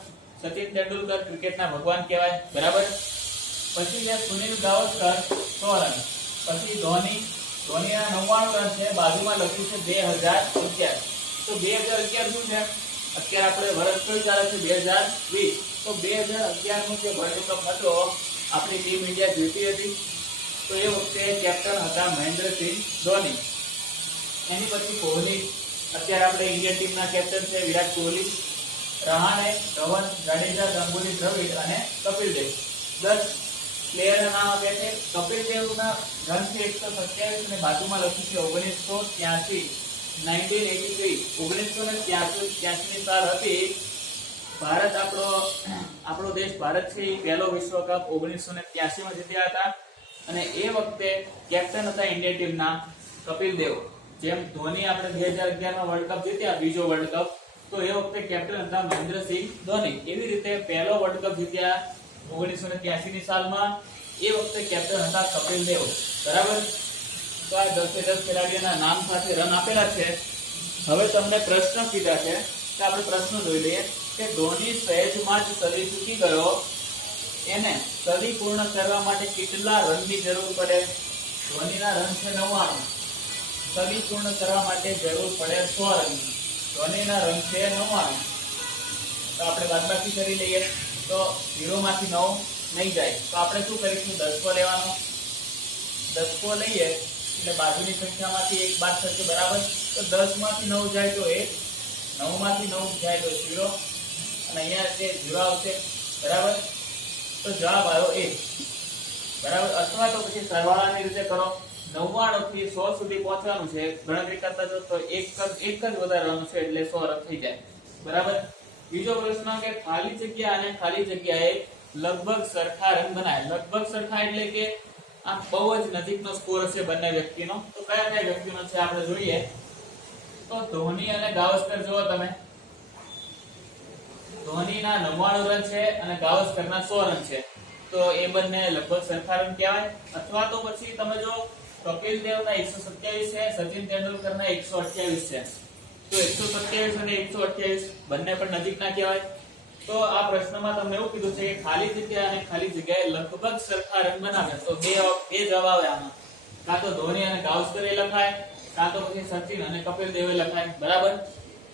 સચિન તેંડુલકર ક્રિકેટના ભગવાન કહેવાય, બરાબર. પછી છે સુનિલ ગાવસ્કર 100 રન. પછી ધોનીના 99 રન છે. બાજુમાં લખ્યું છે 2011. તો 2011 શું છે? અત્યારે આપણે વર્ષ કયું ચાલે છે? 2020. તો 2011 નું જે વર્લ્ડ કપ હતો, આપણી ટીમ ઇન્ડિયા જીતી હતી. તો એ વખતે કેપ્ટન હતા મહેન્દ્રસિંહ ધોની. એની પછી કોહલી, અત્યારે આપણે ઇન્ડિયન ટીમના કેપ્ટન છે વિરાટ કોહલી. રહાણે, ધવન, જાડેજા, ગાંગુલી, દ્રવિડ અને કપિલ દેવ. 10 પ્લેયરના નામ આપ્યા છે. કપિલ દેવના રન છે 127 અને બાજુમાં લખ્યું છે 1983. 1983 ની સાલ હતી. ભારત આપણો દેશ ભારત છે એ પહેલો વિશ્વકપ 1983 માં જીત્યા હતા. અને એ વખતે કેપ્ટન હતા ઇન્ડિયન ટીમના કપિલ દેવ. જેમ ધોની આપણે 2011 માં વર્લ્ડ કપ જીત્યા, બીજો વર્લ્ડ કપ, તો એ વખતે કેપ્ટન હતા મહેન્દ્રસિંહ ધોની. એવી રીતે પહેલો વર્લ્ડ કપ જીત્યા 1983 ની સાલમાં, એ વખતે કેપ્ટન હતા કપિલ દેવ, બરાબર. તો આ 10 ખેલાડીઓના નામ સાથે રન આપેલા છે. હવે તમને પ્રશ્ન કીધા છે કે આપણે પ્રશ્ન જોઈ લઈએ કે ધોની સહેજમાં જ સદી ચૂકી ગયો, એને સદી પૂર્ણ કરવા માટે કેટલા રનની જરૂર પડે? ધોનીના રન છે 99. સદી પૂર્ણ કરવા માટે જરૂર પડે 100 રન. ધોનીના રન છે 99. તો આપણે બાદબાકી કરી લઈએ તો 0 માંથી 9 નહીં જાય. તો આપણે શું કરીશું? દસકો લેવાનો. દસકો લઈએ એટલે બાજુની સંખ્યામાંથી 1 બાદ થશે, બરાબર. તો 10 માંથી 9 જાય તો 1, 9 માંથી 9 જાય તો 0 અને અહીંયા જે 0 આવશે, બરાબર. તો જવાબ આવ્યો 1, બરાબર. અથવા તો પછી સરવાળાની રીતે કરો. 99 થી 100 સુધી પહોંચવાનું છે. ગણતરી કરતા જો તો એક જ વધારવાનું છે એટલે 100 રદ થઈ જાય, બરાબર. બીજો પ્રશ્ન કે ખાલી જગ્યા અને ખાલી જગ્યાએ લગભગ સરખા રન બનાય. લગભગ સરખા એટલે કે આ બહુ જ નજીકનો સ્કોર છે બંને વ્યક્તિનો. તો કયા વ્યક્તિનો છે આપણે જોઈએ. તો ધોની અને ગાવસ્કર જુઓ તમે. ધોનીના 99 રન છે અને ગાવસ્કરના 100 રન છે. તો એ બંને લગભગ સરખા રન કહેવાય. અથવા તો પછી તમે જો કપિલ દેવના 127 છે, સચિન તેંડુલકરના 128 છે. તો 127 અને 128 બંને પણ નજીકના કહેવાય. તો આ પ્રશ્નમાં તમને એવું કીધું છે કે ખાલી જગ્યા અને ખાલી જગ્યાએ લગભગ સરખા રન બનાવે. તો બે જવાબ આવે આમાં. કાં તો ધોની અને ગાવસ્કરે લખાય, કાં તો પછી સચિન અને કપિલ દેવે લખાય, બરાબર.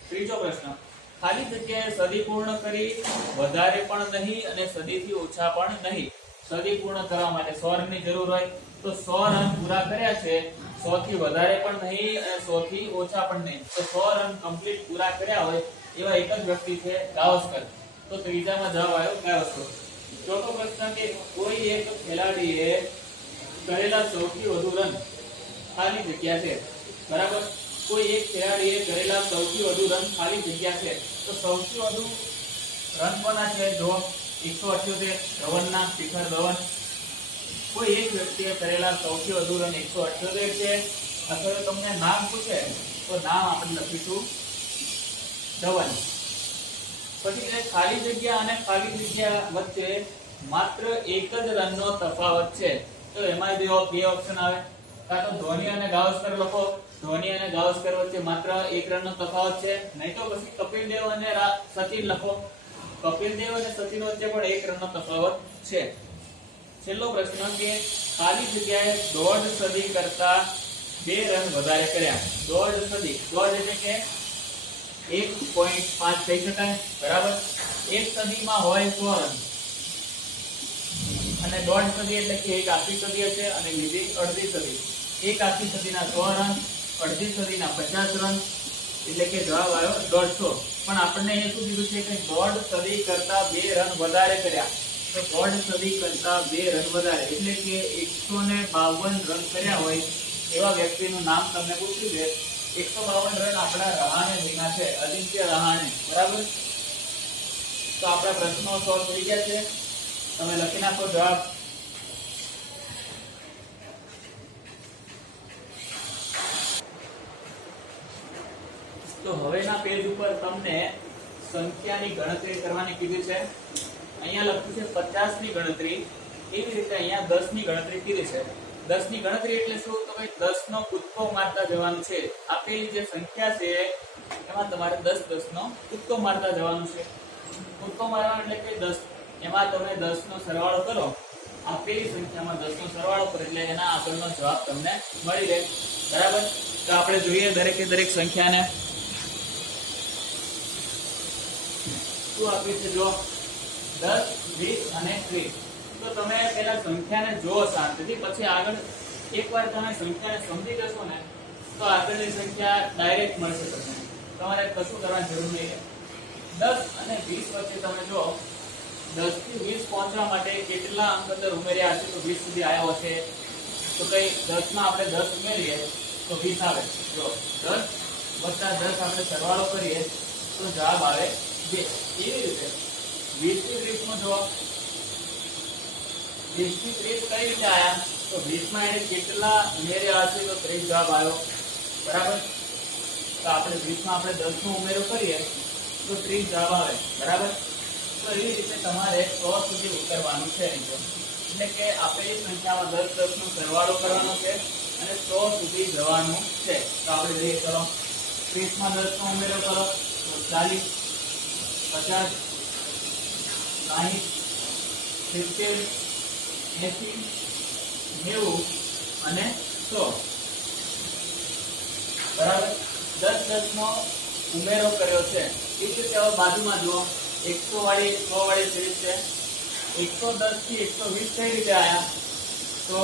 ત્રીજો પ્રશ્ન, ખાલી જગ્યાએ સદી પૂર્ણ કરી વધારે પણ નહીં અને સદીથી ઓછા પણ નહીં. સદી પૂર્ણ કરવા માટે 100 રનની જરૂર હોય તો 100 રન પૂરા કર્યા છે. 100 થી વધારે પણ નહીં અને 100 થી ઓછા પણ નહીં. તો 100 રન કમ્પ્લીટ પૂરા કર્યા હોય એવા એક જ વ્યક્તિ છે ગાવસ્કર. તો ત્રીજામાં જવાબ આવ્યો ગાવસ્કર. ચોથો પ્રશ્ન કે કોઈ એક ખેલાડીએ કરેલા સૌથી વધુ રન. ખાલી જગ્યા છે, બરાબર. કોઈ એક ખેલાડીએ કરેલા સૌથી વધુ રન ખાલી જગ્યા છે. તો સૌથી વધુ રન કોના છે? જો 178 ધવનના, શિખર ધવન. કોઈ એક વ્યક્તિએ કરેલા સૌથી વધુ રન 178 છે. અથવા તમને નામ પૂછે તો નામ આપણે લખીશું ધવન. પછી ખાલી જગ્યા અને ખાલી જગ્યા વચ્ચે માત્ર એક જ રનનો તફાવત છે. તો એમાં બે ઓપ્શન આવે. કાં તો ધોની અને ગાવસ્કર લખો ધોની અને ગાવસ્કર વચ્ચે માત્ર 1 રનનો તફાવત છે, નહીં તો પછી કપિલ દેવ અને સચિન લખો. કપિલ દેવ અને સચિન વચ્ચે પણ 1 રનનો તફાવત છે. છેલ્લો પ્રશ્ન કે ખાલી જગ્યાએ દોઢ સદી કરતા 2 રન વધારે કર્યા. દોઢ સદી, દોઢ એટલે કે 1.5 થઈ શકાય, બરાબર. એક સદીમાં હોય 100 રન અને દોઢ સદી એટલે કે એક આખી સદી હશે અને બીજી અડધી સદી. એક આખી સદીના 100 રન, અડધી સદીના 50 રન, એટલે કે જવાબ આવ્યો 150. પણ આપણને અહીંયા શું કીધું છે કે દોઢ સદી કરતા 2 રન વધારે કર્યા. તો દોઢ સદી કરતા 2 રન વધારે એટલે કે 152 રન કર્યા હોય એવા વ્યક્તિનું નામ તમને પૂછ્યું છે. 152 રન આપણા રહાણે વિના છે, અજિંક્ય રહાણે, બરાબર. તો આપણા પ્રશ્નો સોલ્વ થઈ ગયા છે. તમે લખી નાખો જવાબ. તો હવેના પેજ ઉપર તમને સંખ્યાની ગણતરી કરવાની કીધી છે. અહીંયા લખ્યું છે 50 ની ગણતરી, એવી રીતે અહીંયા 10 ની ગણતરી કીધી છે. 10 ની ગણતરી એટલે શું? તો ભાઈ 10 નો કૂદકો મારતા જવાનું છે. આપેલી જે સંખ્યા છે એમાં તમારે 10 નો કૂદકો મારતા જવાનું છે. કૂદકો મારવાનો એટલે કે 10, એમાં તમે 10 નો સરવાળો કરો. આપેલી સંખ્યામાં 10 નો સરવાળો કરો એટલે એના આગળનો જવાબ તમને મળી રહે, બરાબર. તો આપણે જોઈએ દરેકે દરેક સંખ્યાને શું આપ્યું છે. જો 10, 20 અને 30. તો તમે પહેલા સંખ્યાને જુઓ શાંતિથી, પછી આગળ એકવાર તમે સંખ્યાને સમજી જશો ને તો આગળની સંખ્યા ડાયરેક્ટ મળશે તમને. તમારે કશું કરવાની જરૂર નહીં. 10 અને 20 વચ્ચે તમે જો 10 થી 20 પહોંચવા માટે કેટલા અંક અંદર ઉમેર્યા હશે તો 20 સુધી આવ્યો હશે. તો કઈ 10 માં આપણે 10 ઉમેરીએ તો 20 આવે. જો 10 વત્તા 10 આપણે સરવાળો કરીએ તો જવાબ આવે 2. એવી રીતે 20 થી 30 નો જવાબ 20 થી 30 કઈ રીતે આયા? તો 20 માં એને કેટલા ઉમેર્યા હશે તો 30 જવાબ આવ્યો, બરાબર. તો આપણે 20 માં આપણે 10 નો ઉમેરો કરીએ તો 30 જવાબ આવે, બરાબર. તો એવી રીતે તમારે 100 સુધી ઉતરવાનું છે. એટલે કે આપેલી સંખ્યામાં 10 નો સરવાળો કરવાનો છે અને 100 સુધી જવાનું છે. તો આપણે જોઈએ, કરો 30 માં 10 નો ઉમેરો કરો તો 40, 50, 60, 70, 80, 90 અને 100, બરાબર. 10 નો ઉમેરો કર્યો છે. એ રીતે હવે બાજુમાં જુઓ, 100 વાળી 100 વાળી સિરીઝ છે. 110 થી 120 કઈ રીતે આયા? તો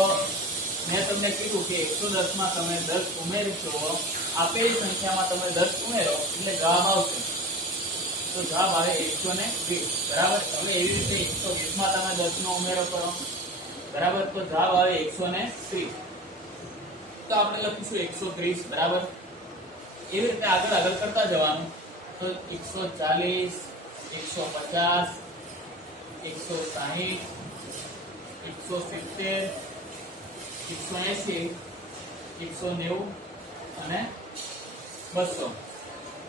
મેં તમને કીધું કે 110 માં તમે 10 ઉમેરશો, આપેલી સંખ્યામાં તમે 10 ઉમેરો એટલે જવાબ આવશે. તો જવાબ આવે 120, બરાબર. હવે એવી રીતે 120 માં તમે 10 નો ઉમેરો કરો, બરાબર, તો જવાબ આવે 130. તો આપણે લખીશું 130, બરાબર. એવી રીતે આગળ આગળ કરતા જવાનું. તો 140, 150, 160, 170, 180, 190 અને 200.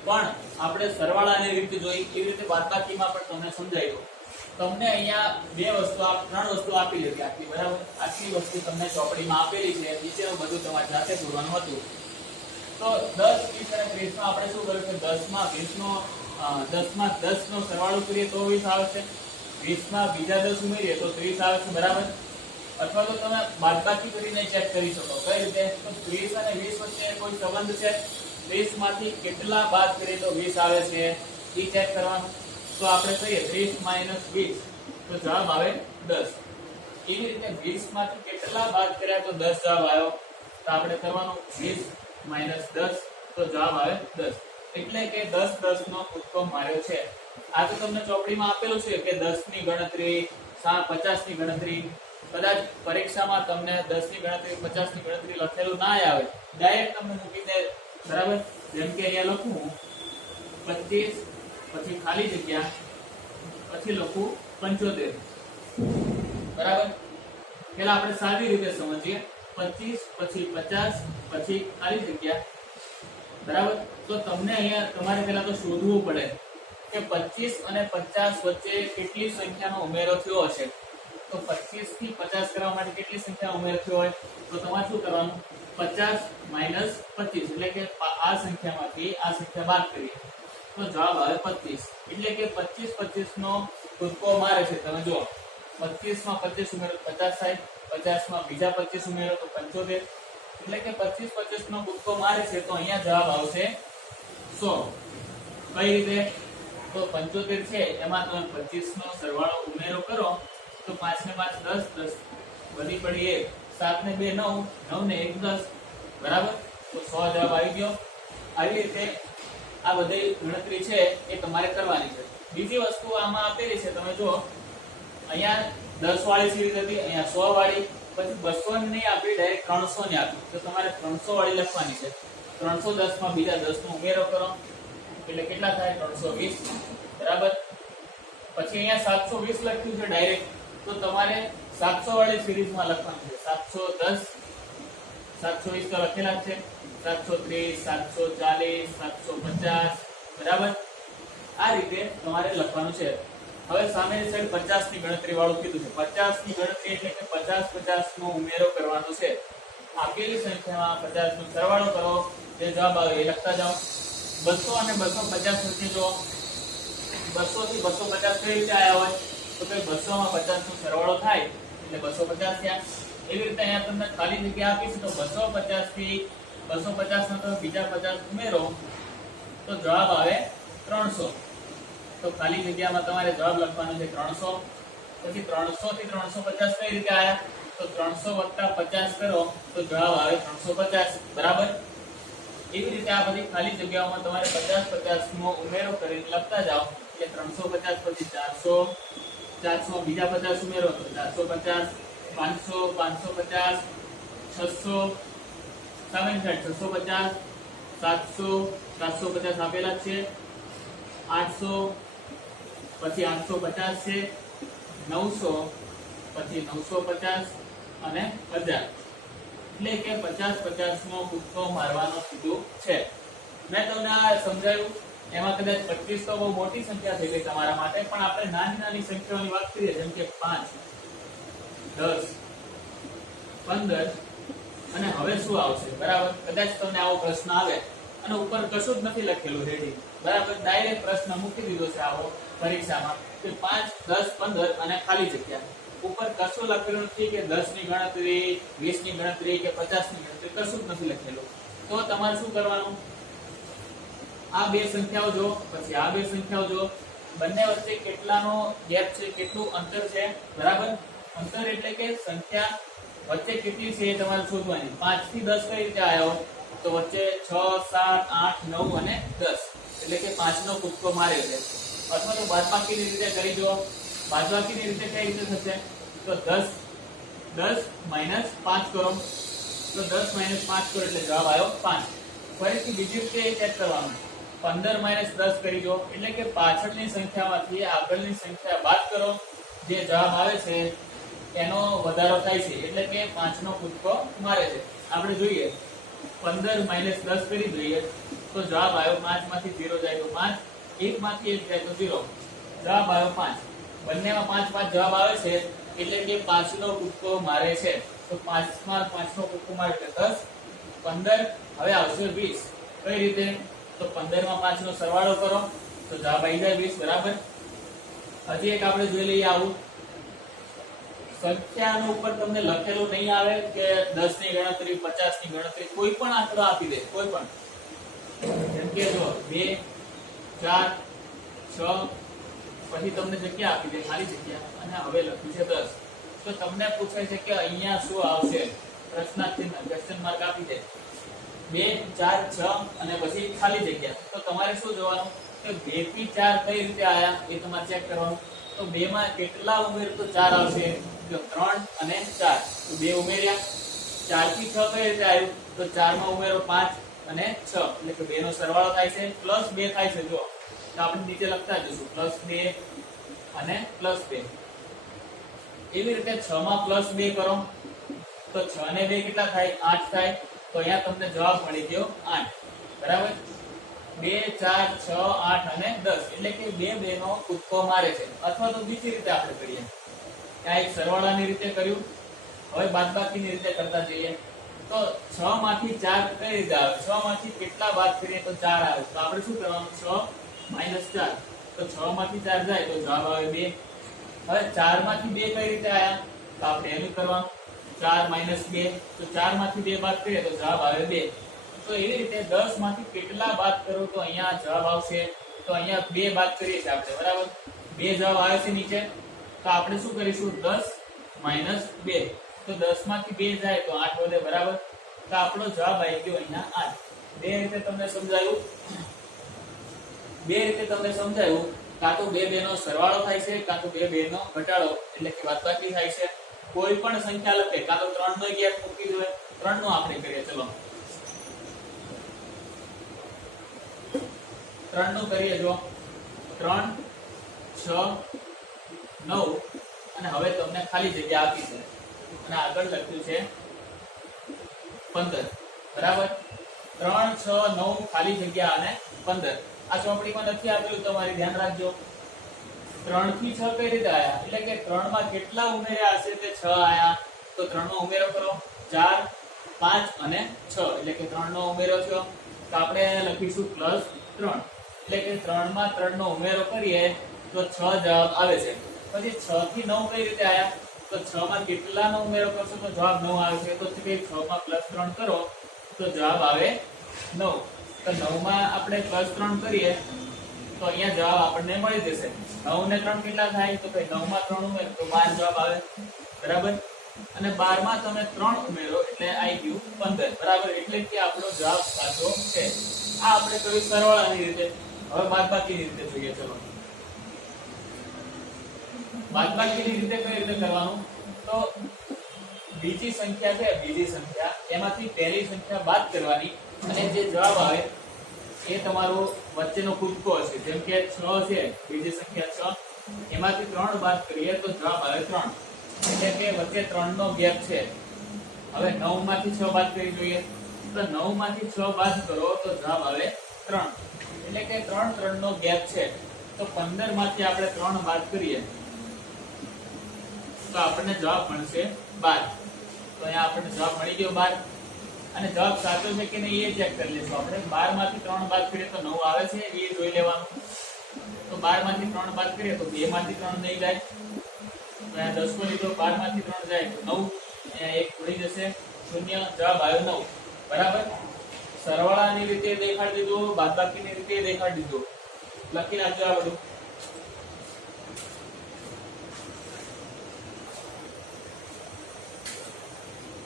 પણ આપણે સરવાળાની રીતે જોઈ, એવી રીતે બાદબાકીમાં પણ તમને સમજાવ્યું. તમને અહીંયા 3 વસ્તુ આપી હતી આખી, બરાબર. આખી વસ્તુ તમને ચોપડીમાં આપેલી છે. નીચેનું બધું તમારે જાતે પૂરવાનું હતું. તો 10, 20 અને 30 માં આપણે શું કર્યું કે 10 માં 10 નો સરવાળો કરીએ તો 20 આવે છે. 20 માં બીજા 10 ઉમેરીએ તો 30 આવે છે, બરાબર. અથવા તો તમે બાદબાકી કરીને ચેક કરી શકો. કઈ રીતે? તો 30 અને 20 વચ્ચે કોઈ સંબંધ છે? 30 માંથી કેટલા બાદ કરીએ તો 20 આવે છે એ ચેક કરવાનું. તો આપણે કહીએ 30 - 20 તો જવાબ આવે 10. એવી રીતે 20 માંથી કેટલા બાદ કર્યા તો 10 જવાબ આવ્યો. તો આપણે કરવાનું 20 - 10 તો જવાબ આવે 10. એટલે કે 10 નો કૂદકો માર્યો છે. આ તો તમને ચોપડીમાં આપેલું છે કે 10 ની ગણતરી, 50 ની ગણતરી. કદાચ પરીક્ષામાં તમને 10 ની ગણતરી, 50 ની ગણતરી લખેલું ના આવે, ડાયરેક્ટ તમને મૂકી દે, બરાબર. જેમ કે અહીંયા લખું 25, પછી ખાલી જગ્યા, પછી લખું 75, બરાબર. પેલા આપણે સાદી રીતે સમજીએ. 25 પછી 50 પછી ખાલી જગ્યા, બરાબર. તો તમને અહીંયા તમારે પહેલા તો શોધવું પડે કે 25 અને 50 વચ્ચે કેટલી સંખ્યાનો ઉમેરો થયો હશે. તો 25 થી 50 કરવા માટે કેટલી સંખ્યા ઉમેરવી હોય તો તમારે શું કરવાનું 50 માઈનસ 25 એટલે કે આ સંખ્યામાંથી આ સંખ્યા બાદ કરીએ તો જવાબ આવે 25 એટલે કે 25 25 નો કૂદકો મારે છે તમે જુઓ 25 માં 25 ઉમેરો 50 થાય 50 માં બીજા 25 ઉમેરો તો 75 એટલે કે 25 25 નો કૂદકો મારે છે તો અહીંયા જવાબ આવશે 100 કઈ રીતે તો 75 છે એમાં તમે 25 નો સરવાળો ઉમેરો કરો તો 5 ને 5 10 10 વધી પડી 1 7 ને 2 9 9 ને 1 10 બરાબર તો 100 જવાબ આવી ગયો આવી રીતે આ બધી ગણતરી છે એ તમારે કરવાની છે બીજી વસ્તુ આમાં આપેલી છે તમે જો અહીંયા 10 વાળી સિરીઝ હતી અહીંયા 100 વાળી પછી 200 ની નહીં આપી ડાયરેક્ટ 300 ની આપી તો તમારે 300 વાળી લખવાની છે 310 માં બીજા 10 નો ઉમેરો કરો એટલે કેટલા થાય 320 બરાબર પછી અહીંયા 720 લખ્યું છે ડાયરેક્ટ તો તમારે 700 વાળી સિરીઝમાં લખવાનું છે 710 720 તો લખેલા છે 730 740 750 બરાબર આ રીતે તમારે લખવાનું છે હવે સામેની સાઈડ 50 ની ગણતરી વાળું કીધું છે 50 ની ગણતરી એટલે કે 50 50 નો ઉમેરો કરવાનો છે આપેલી સંખ્યામાં 50 નો સરવાળો કરો જે જવાબ આવે એ લખતા જાઓ 200 અને 250 વચ્ચે જો 200 થી 250 કઈ રીતે આયા હોય તો કે 200 માં 50 નો સરવાળો થાય એટલે 250 થયા એવી રીતે અહીંયા તમને ખાલી જગ્યા આપી છે તો 250 થી 250 નો તો બીજા 50 ઉમેરો તો જવાબ આવે 300 તો ખાલી જગ્યામાં તમારે જવાબ લખવાનો છે 300 પછી 300 થી 350 કઈ રીતે આયા તો 300 + 50 કરો તો જવાબ આવે 350 બરાબર એવી રીતે આ બધી ખાલી જગ્યાઓમાં તમારે 50 50 નો ઉમેરો કરીને લખતા જાઓ એટલે 350 પછી 400 400 બીજા 50 ઉમેરો તો 450 500 550 600 સામેની સાઈડ 650 700 750 આપેલા છે 800 પછી 850 છે 900 પછી 950 અને 1000 એટલે કે 50 50 નો કૂદકો મારવાનો કીધું છે મેં તમને આ સમજાવ્યું એમાં કદાચ 25 તો બહુ મોટી સંખ્યા થઈ ગઈ તમારા માટે પણ આપણે નાની નાની સંખ્યાઓની વાત કરીએ જેમ કે 5 10 15 અને હવે શું આવશે બરાબર કદાચ તમને આવો પ્રશ્ન આવે અને ઉપર કશું જ નથી લખેલું રેડી બરાબર ડાયરેક્ટ પ્રશ્ન મૂકી દીધો છે આવો પરીક્ષામાં કે 5 10 15 અને ખાલી જગ્યા ઉપર કશું લખેલું નથી કે 10 ની ગણતરી 20 ની ગણતરી કે 50 ની ગણતરી કશું જ નથી લખેલું તો તમારે શું કરવાનું આ બે સંખ્યાઓ જો પછી આ બે સંખ્યાઓ જો બંને વચ્ચે કેટલાનો ગેપ છે કેટલું અંતર છે બરાબર અંતર એટલે કે સંખ્યા વચ્ચે કેટલી છે એ તમારે શોધવાની 5 થી 10 કઈ રીતે આવ્યો તો વચ્ચે 6 7 8 9 અને 10 એટલે કે 5 નો કૂદકો માર્યો છે અથવા તો બાદબાકીની રીતે કરી જો બાદબાકીની રીતે કઈ રીતે થશે તો 10 5 કરો તો 10 5 કરો એટલે જવાબ આવ્યો 5 ફરીથી બીજી રીતે ચેક કરવાનું 15 - 10 કરી દો એટલે કે પાછળની સંખ્યામાંથી આગળની સંખ્યા બાદ કરો જે જવાબ આવે છે એનો વધારો થાય છે એટલે કે 5 નો કૂદકો મારે છે આપણે જોઈએ 15 - 10 કરી દઈએ તો જવાબ આવ્યો 5 માંથી 0 જાય તો 5 1 માંથી 1 જાય તો 0 જવાબ આવ્યો 5 બંનેમાં 5 5 જવાબ આવે છે એટલે કે 5 નો કૂદકો મારે છે તો 5 માં 5 નો કૂદકો મારે એટલે 10 15 હવે આવશે 20 કઈ રીતે તો 15 માં 5 નો સરવાળો કરો તો જવાબ આવી જાય 20 બરાબર હજી એક આપણે જોઈ લઈએ આવું સંખ્યાનો ઉપર તમને લખેલું નહીં આવે કે 10 ની ગણતરી 50 ની ગણતરી કોઈ પણ આંકડો આપી દે કોઈ પણ જેમ કે જો 2 4 6 પછી તમને જગ્યા આપી દે ખાલી જગ્યા અને હવે લખ્યું છે 10 તો તમને પૂછે છે કે અહીંયા શું આવશે પ્રશ્નાર્થ ચિહ્ન ક્વેશ્ચન માર્ક આપી દે 2 4 6 અને પછી ખાલી જગ્યા તો તમારે શું જોવાનું કે 2 થી 4 કઈ રીતે આયા એ તમારે ચેક કરવાનું તો 2 માં કેટલા ઉમેર તો 4 આવશે જો 3 અને 4 તો 2 ઉમેર્યા 4 થી 6 કઈ રીતે આવ્યું તો 4 માં ઉમેરો 5 અને 6 એટલે કે 2 નો સરવાળો થાય છે +2 થાય છે જો તો આપણે નીચે લખતા જઈશું +2 અને +2 એવી રીતે 6 માં +2 કરો તો 6 ને 2 કેટલા થાય 8 થાય તો અહીંયા તમને જવાબ મળી ગયો 8 બરાબર 2 4 6 8 અને 10 એટલે કે 2 નો કૂદકો મારે છે અથવા તો બીજી રીતે આપણે કરીએ આ એક સરવાળાની રીતે કર્યું. હવે બાદબાકીની રીતે કરતા જઈએ. તો 6 માંથી 4 કઈ રીતે આવે? 6 માંથી કેટલા બાદ કરીએ તો 4 આવે. તો આપણે શું કરવાનું? 6 - 4. તો 6 માંથી 4 જાય તો જવાબ આવે 2. હવે 4 માંથી 2 કઈ રીતે આયા? તો આપણે એનું કરવાનું. 4 - 2. તો 4 માંથી 2 બાદ કરીએ તો જવાબ આવે 2. તો એવી રીતે 10 માંથી કેટલા બાદ કરો તો અહીંયા જવાબ આવશે? તો અહીંયા 2 બાદ કરીએ છીએ આપણે, બરાબર? 2 જવાબ આવે છે નીચે. તો આપણે શું કરીશું? 10 - 2. તો 10 માંથી 2 જાય તો 8 વધે, બરાબર? તો આપણો જવાબ આવી ગયો અહીંયા 8. બે રીતે તમને સમજાયું. કાં તો બે નો સરવાળો થાય છે, કાં તો બે નો ઘટાડો એટલે કે બાદબાકી થાય છે. કોઈ પણ સંખ્યા લખે, કાં તો 3 નો ગેપ મૂકી દો. 3 નો આપણે કરીએ. ચલો 3 નું કરીએ. જો 3 6 9 અને હવે તમને ખાલી જગ્યા આપી છે અને આગળ લખ્યું છે 15, બરાબર? 3 6 9 ખાલી જગ્યા અને 15. આ ચોપડીમાં નથી આપેલું, તમારે ધ્યાન રાખજો. 3 થી 6 કઈ રીતે આયા? એટલે કે 3 માં કેટલા ઉમેર્યા હશે તે 6 આયા. તો 3 નો ઉમેરો કરો. 4 5 અને 6 એટલે કે 3 નો ઉમેરો થયો. તો આપણે લખીશું +3 એટલે કે 3 માં 3 નો ઉમેરો કરીએ તો 6 જવાબ આવે છે. પછી 6 થી 9 કઈ રીતે આયા? તો 6 માં કેટલાનો ઉમેરો કરશો તો જવાબ 9 આવે છે. તો 6 માં +3 કરો તો જવાબ આવે 9. તો 9 માં આપણે +3 કરીએ તો અહીંયા જવાબ આપણને મળી જશે. 9 ને 3 કેટલા થાય? તો ભાઈ 9 માં 3 ઉમેરો તો 12 જવાબ આવે, બરાબર? અને 12 માં તમે 3 ઉમેરો એટલે આવી ગયું 15, બરાબર? એટલે કે આપણો જવાબ સાચો છે. આ આપણે કહ્યું સરવાળાની રીતે. હવે બાદબાકીની રીતે જોઈએ. ચલો બાદબાકીની રીતે કઈ રીતે કરવાનું? તો બીજી સંખ્યા એમાંથી પહેલી સંખ્યા બાદ કરવાની અને જે જવાબ આવે એ તમારો વચ્ચેનો કૂદકો હશે. જેમ કે 6 છે, બીજી સંખ્યા 6, એમાંથી 3 બાદ કરીએ તો જવાબ આવે 3. એટલે કે વચ્ચે 3 નો ગેપ છે. હવે 9 માંથી 6 બાદ કરી જોઈએ. તો 9 માંથી 6 બાદ કરો તો જવાબ આવે 3. એટલે કે 3 નો ગેપ છે. તો 15 માંથી આપણે 3 બાદ કરીએ તો આપણને જવાબ મળશે 12. તો અહીંયા આપણને જવાબ મળી ગયો 12. અને જવાબ સાચો છે કે નહીં એ ચેક કરી લેશું આપણે. 12 માંથી 3 બાદ કરીએ તો 9 આવે છે, એ જોઈ લેવાનું. તો 12 માંથી 3 બાદ કરીએ તો 2 માંથી 3 નહીં જાય. તો અહીંયા 10 કો લીધો, 12 માંથી 3 જાય તો 9, અહીંયા 1 ઉડી જશે, 0. જવાબ આવ્યો 9, બરાબર? સરવાળાની રીતે દેખાડી દીધું, બાદબાકીની રીતે દેખાડી દીધું. લખી નાખજો આ બધું.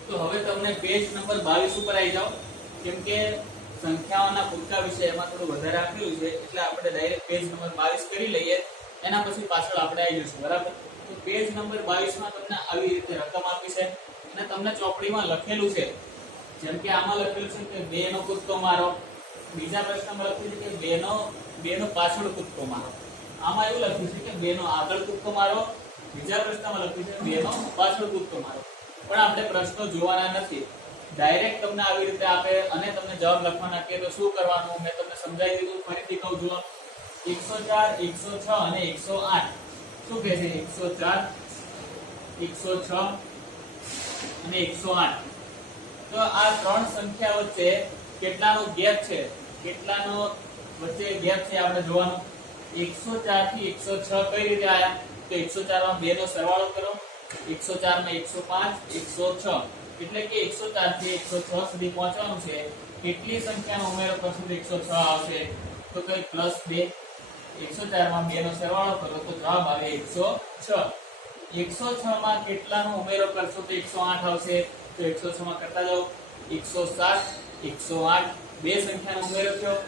તો હવે તમને પેજ નંબર 22 ઉપર આવી જાઓ. કેમ કે સંખ્યાઓના કૂદકા વિશે એમાં થોડું વધારે આપેલું છે એટલે આપણે ડાયરેક્ટ પેજ નંબર 22 કરી લઈએ. એના પછી પાછળ આપણે આવી જઈશું, બરાબર? તો પેજ નંબર 22 માં તમને આવી રીતે રકમ આપી છે અને તમને ચોપડીમાં લખેલું છે. જેમ કે આમાં લખેલું છે કે 2 નો કૂદકો મારો. બીજા પ્રશ્નમાં લખ્યું છે કે 2 નો પાછળ કૂદકો મારો. આમાં એવું લખ્યું છે કે 2 નો આગળ કૂદકો મારો. બીજા પ્રશ્નમાં લખ્યું છે 2 નો પાછળ કૂદકો મારો. પણ આપણે પ્રશ્નો જોવાના નથી. ડાયરેક્ટ તમને આવી રીતે આપે અને તમને જવાબ લખવાના કહે તો શું કરવાનું મેં તમને સમજાવી દીધું. ફરીથી કહું છું, 104, 106 અને 108. શું કહે છે? 104, 106 અને 108. તો આ ત્રણ સંખ્યા વચ્ચે કેટલાનો ગેપ છે? કેટલાનો વચ્ચે ગેપ છે આપણે જોવાનું. 104 થી 106 કઈ રીતે આયા? તો 104 માં 2 નો સરવાળો કરો. 104 માં 105, 106 એટલે કે 104 થી 106 સુધી પહોંચવાનું છે. કેટલી સંખ્યાનો ઉમેરો કરશો તો 106 આવશે? તો કઈ +2. 104 માં 2 નો સરવાળો કરો તો જવાબ આવે 106. 106 માં કેટલાનો ઉમેરો કરશો તો 108 આવશે? તો 106 માં કરતા જાઓ. 107, 108 બે સંખ્યાનો ઉમેરો થયો.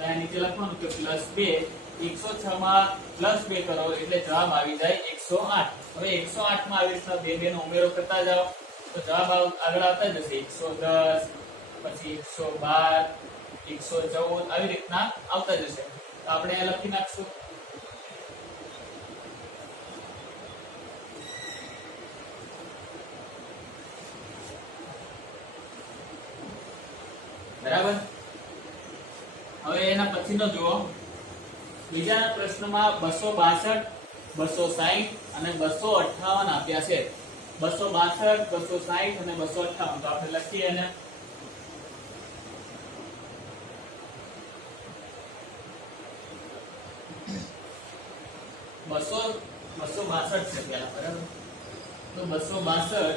અહીંયા નીચે લખવાનું કે +2. 106 માં +2 કરો એટલે જવાબ આવી જાય 108. હવે 108 માં આવી રીતના 2 નો ઉમેરો કરતા જાઓ તો જવાબ આગળ આવતા જશે. 110, પછી 112, 114 આવી રીતના આવતા જશે. તો આપણે આ લખી નાખશું. બરાબર? હવે એના પછીનો જુઓ. બીજા પ્રશ્નમાં 262, 260 અને 258 આપ્યા છે. 262 260 અને 258 તો આપણે લખીએ ને 262 છે પેલા, બરાબર. તો 262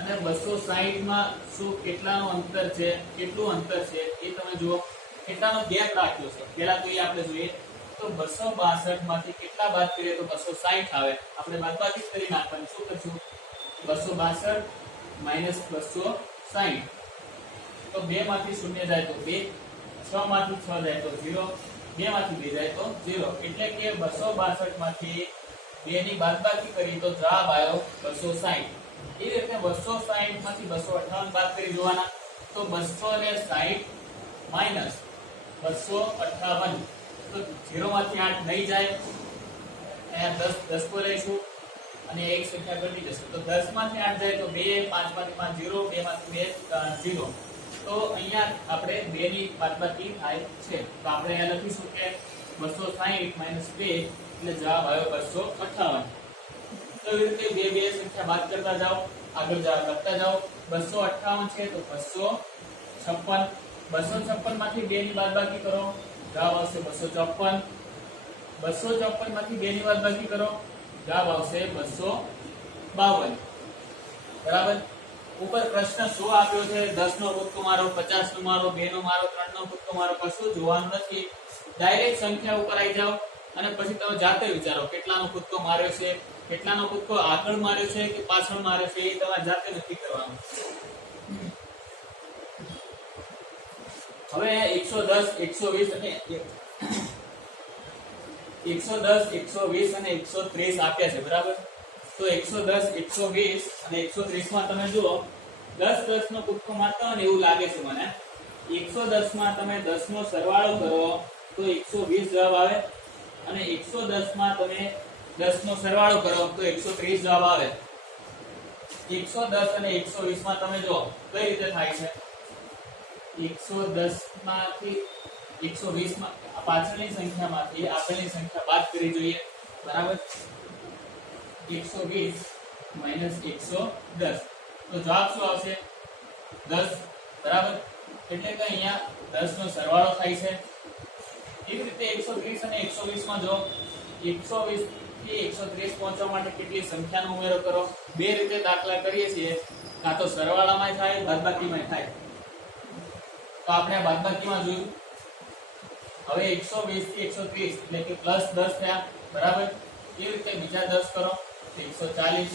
અને 260 માં શું કેટલાનું અંતર છે, કેટલું અંતર છે એ તમે જુઓ. કેટલાનો ગેપ રાખ્યો છે પેલા તો એ આપણે જોઈએ. તો 262 માંથી કેટલા બાદ કરીએ તો 260 આવે. આપણે બાદબાકી કરી નાખવાની. શું કરશું? 262 માઈનસ 260. તો 2 માંથી 0 જાય તો 2, 6 માંથી 6 જાય તો 0, 2 માંથી 2 જાય તો 0. એટલે કે 262 માંથી 2 ની બાદબાકી કરી તો જવાબ આવ્યો 260. એ રીતે 260 માંથી 258 બાદ કરી જોવાના. તો 260 માઈનસ 258 તો 0 માંથી 8 નહીં જાય. અહીંયા 10 પર લઈશું અને એક સંખ્યા ઘટી જશે. તો 10 માંથી 8 જાય તો 2, 5 માંથી 5 0, 2 માંથી 2 0. તો અહીંયા આપણે 2 ની બાદબાકી થાય છે. તો આપણે અહીંયા લખીશું કે 260 માઈનસ 2 એટલે જવાબ આવ્યો 258. તો એ રીતે બે સંખ્યા બાદ કરતા જાઓ, આગળ લખતા જાઓ. 258 છે તો 256. 256 માંથી 2 ની બાદબાકી કરો, જવાબ આવશે 254. 254 માંથી 2 ની બાદબાકી કરો, જવાબ આવશે 252. બરાબર. ઉપર પ્રશ્ન શું આપ્યો છે? 10 નો કૂદકો મારો, 50 નો મારો, 2 નો મારો, 3 નો કૂદકો મારો. કશું જોવાનું નથી. ડાયરેક્ટ સંખ્યા ઉપર આવી જાઓ અને પછી તમે જાતે વિચારો કેટલાનો કૂદકો માર્યો છે, કેટલાનો કૂદકો આગળ માર્યો છે કે પાછળ માર્યો છે, એ તમારે જાતે નક્કી કરવાનું. હવે 110 120 અને 120 અને 130 આપ્યા છે, બરાબર. તો 110 120 અને 130 માં તમે જુઓ 10 નો કૂદકો મારતા હોય ને એવું લાગે છે મને. 110 માં તમે 10 નો સરવાળો કરો તો 120 જવાબ આવે અને 110 માં તમે 10 નો સરવાળો કરો તો 130 જવાબ આવે. 110 અને 120 માં તમે જુઓ કઈ રીતે થાય છે. 110 માંથી 120 માં પાછળની સંખ્યામાંથી આપેલી સંખ્યા બાદ કરી જોઈએ, બરાબર. 120 માઈનસ 110 તો જવાબ શું આવશે? 10, બરાબર. એટલે કે અહીંયા 10 નો સરવાળો થાય છે. એવી રીતે 130 અને 120 માં જો 120 થી 130 પહોંચવા માટે કેટલી સંખ્યાનો ઉમેરો કરો. બે રીતે દાખલા કરીએ છીએ, કાં તો સરવાળામાં થાય, બાદબાકીમાં થાય. તો આપણે આ બાદબાકીમાં જોયું. હવે 120 થી 130 એટલે કે પ્લસ 10 થયા, બરાબર. એ રીતે બીજા 10 કરો તો 140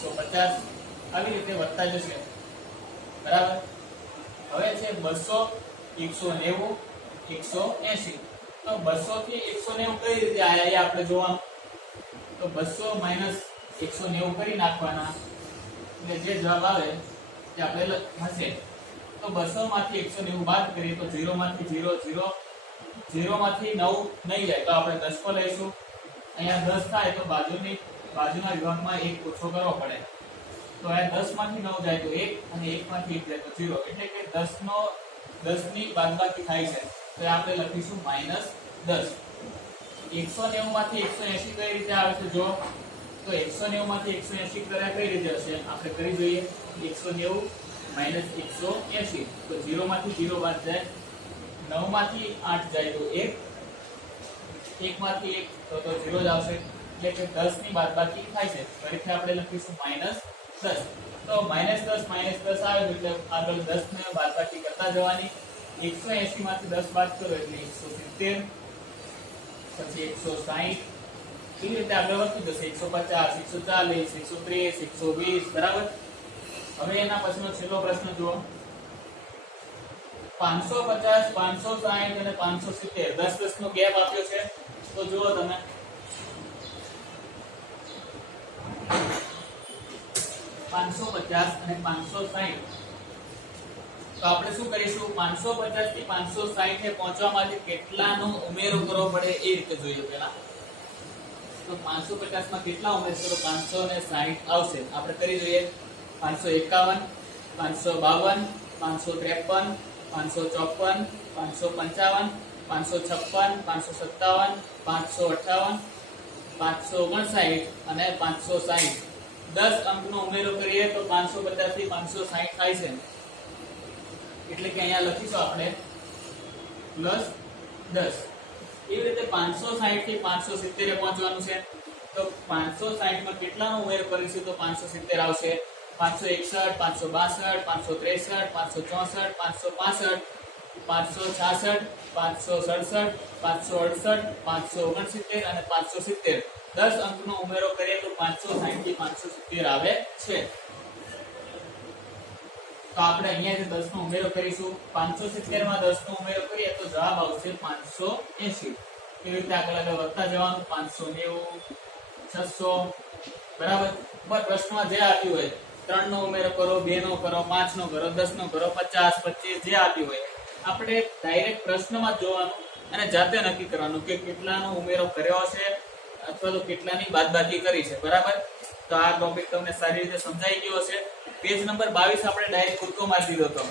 150 આવી રીતે વધતા જશે, બરાબર. હવે છે 200 190 180. તો 200 થી 190 કઈ રીતે આયા એ આપણે જોવાનું. તો 200 માઈનસ 190 કરી નાખવાના એટલે જે જવાબ આવે તે આપણે હશે. તો 200 માંથી 190 બાદ કરીએ તો 0 માંથી 0 0, 0 માંથી 9 નહીં જાય તો આપણે 10 પર લઈશું. અહીંયા 10 થાય તો બાજુના વિભાગમાં 1 ઓછો કરવો પડે. તો અહીંયા 10 માંથી 9 જાય તો 1 અને 1 માંથી 1 જાય તો 0. એટલે કે 10 ની બાદબાકી થાય છે. તો આપણે લખીશું -10. 190 માંથી 180 કઈ રીતે આવે છે જો. તો 190 માંથી 180 કર્યા કઈ રીતે હશે આપણે કરી જોઈએ. 190 માઈનસ 180 તો 0 માંથી 0 બાદ જાય. 9 માંથી 8 જાય તો 1, 1 માંથી 1 તો 0 જ આવશે. એટલે કે 10 ની બાદબાકી થાય છે. ફરીથી આપણે લખીશું -10. તો -10 આવે એટલે આગળ 10 ને બાદબાકી કરતા જવાની. 180 માંથી 10 બાદ કરો એટલે 170, પછી 160. એવી રીતે આગળ વધતું જશે. 150 140 130 120, બરાબર. હવે એના પછીનો છેલ્લો પ્રશ્ન જુઓ. 550 560 અને 570 10 નો ગેપ આપ્યો છે. તો જુઓ તમે 550 અને 560. તો આપણે શું કરીશું? 550 થી 560 એ પહોંચવા માટે કેટલાનો ઉમેરો કરવો પડે એ રીતે જોઈએ પહેલા. તો 550 માં કેટલા ઉમેરશો તો 560 આવશે. આપણે કરી જોઈએ. 551 552 553 554 555 556 557 558 559 અને 560. 10 અંકનો ઉમેરો કરીએ તો 550 થી 560 થાય છે, એટલે કે અહીંયા લખીશું આપણે +10. એવી રીતે 560 થી 570 એ પહોંચવાનું છે. તો 560 માં કેટલાનો ઉમેરો કરીશું તો 570 આવશે. 561, 562, 563, 564, 565, 566, 567, 568, 569 અને 570. 10 અંકનો ઉમેરો કરીએ તો 560 થી 570 આવે છે. તો આપણે અહીંયા 10 નો ઉમેરો કરીશું. 570 માં 10 નો ઉમેરો કરીએ તો જવાબ આવશે 580. એવી રીતે આગળ વધતા જવાનું. 590, 600, બરાબર. પ્રશ્નમાં જે આપ્યું હોય 3 નો ઉમેરો કરો, 2 નો કરો, 5 નો કરો, 10 નો કરો, 50, 25 જે આપ્યું હોય આપણે ડાયરેક્ટ પ્રશ્નમાં જ જોવાનું અને જાતે નક્કી કરવાનું કે કેટલાનો ઉમેરો કર્યો છે અથવા તો કેટલાની બાદબાકી કરી છે, બરાબર. તો આ ટોપિક તમને સારી રીતે સમજાઈ ગયો હશે. પેજ નંબર 22 આપણે ડાયરેક્ટ કૂદકો મારી દીધો હતો.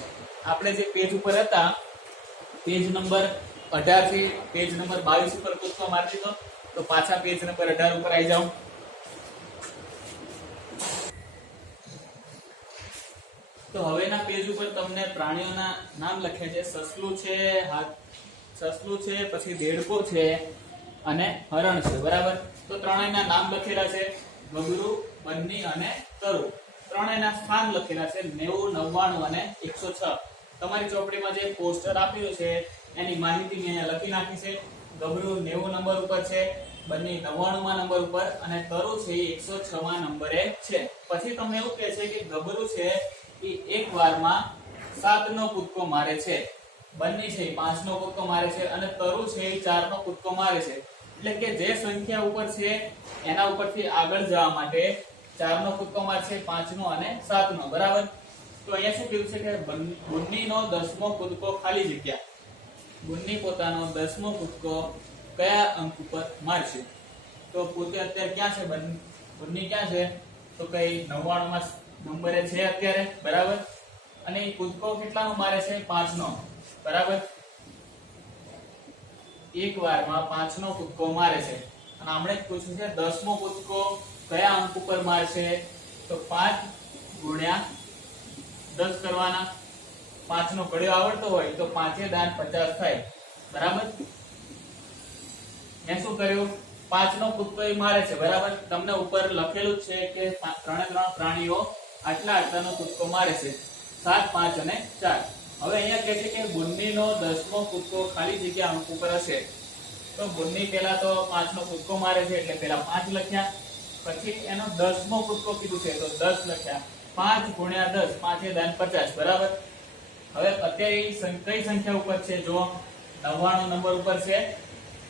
આપણે જે પેજ ઉપર હતા પેજ નંબર 18 થી પેજ નંબર 22 ઉપર કૂદકો મારી દીધો. તો પાછા પેજ નંબર 18 ઉપર આવી જાઓ. તો હવેના પેજ ઉપર તમને પ્રાણીઓના નામ લખ્યા છે. સસલું છે, પછી દેડકો છે અને હરણ છે, બરાબર. તો ત્રણેયના નામ લખેલા છે, ગબરું, બન્ની અને તરુ. ત્રણેયના સ્થાન લખેલા છે 90, 99 અને 106. તમારી ચોપડીમાં જે પોસ્ટર આપ્યું છે એની માહિતી મેં અહીંયા લખી નાખી છે. ગબરું 90 નંબર ઉપર છે, બન્ની 99માં નંબર ઉપર અને તરુ છે એ 106માં નંબરે છે. પછી તમને એવું કહે છે કે ગબરું છે એ એક વારમાં 7 નો કૂદકો મારે છે, બન્ની છે 5 નો કૂદકો મારે છે અને તરુ છે એ 4 નો કૂદકો મારે છે. એટલે કે જે સંખ્યા ઉપર છે એના ઉપરથી આગળ જવા માટે 4 નો કૂદકો મારશે, 5 નો અને 7 નો, બરાબર. તો અહીંયા શું કીધું છે કે બન્નીનો 10મો કૂદકો ખાલી જગ્યા. બન્ની પોતાનો 10મો કૂદકો કયા અંક ઉપર મારશે? તો પોતે અત્યારે ક્યાં છે? બન્ની ક્યાં છે? તો કઈ 99માં નંબરે છે અત્યારે, બરાબર. અને એ કૂદકો કેટલાનો મારે છે? 5 નો, બરાબર. એક વારમાં 5 નો કૂદકો મારે છે અને આપણે પૂછ્યું છે 10મો કૂદકો કયા અંક ઉપર મારશે? તો 5 ગુણ્યા 10 કરવાના. 5 નો ઘડિયો આવડતો હોય તો 5 દાન 50 થાય, બરાબર. મેં શું કર્યું? 5 નો કૂદકો એ મારે છે, બરાબર. તમને ઉપર લખેલું છે કે ત્રણે ત્રણ પ્રાણીઓ આટલા આટલાનો કૂદકો મારે છે, 7, 5 અને 4. હવે અહીંયા કહે છે કે બન્નીનો 10મો કૂદકો ખાલી જગ્યા અંક ઉપર હશે. તો બન્ની પહેલા તો 5 નો કૂદકો મારે છે એટલે પહેલા 5 લખ્યા, પછી એનો 10મો કૂદકો કીધું છે તો 10 લખ્યા. 5 ગુણ્યા 10, 5 દાન 50, બરાબર. હવે અત્યારે કઈ સંખ્યા ઉપર છે? જો 99 નંબર ઉપર છે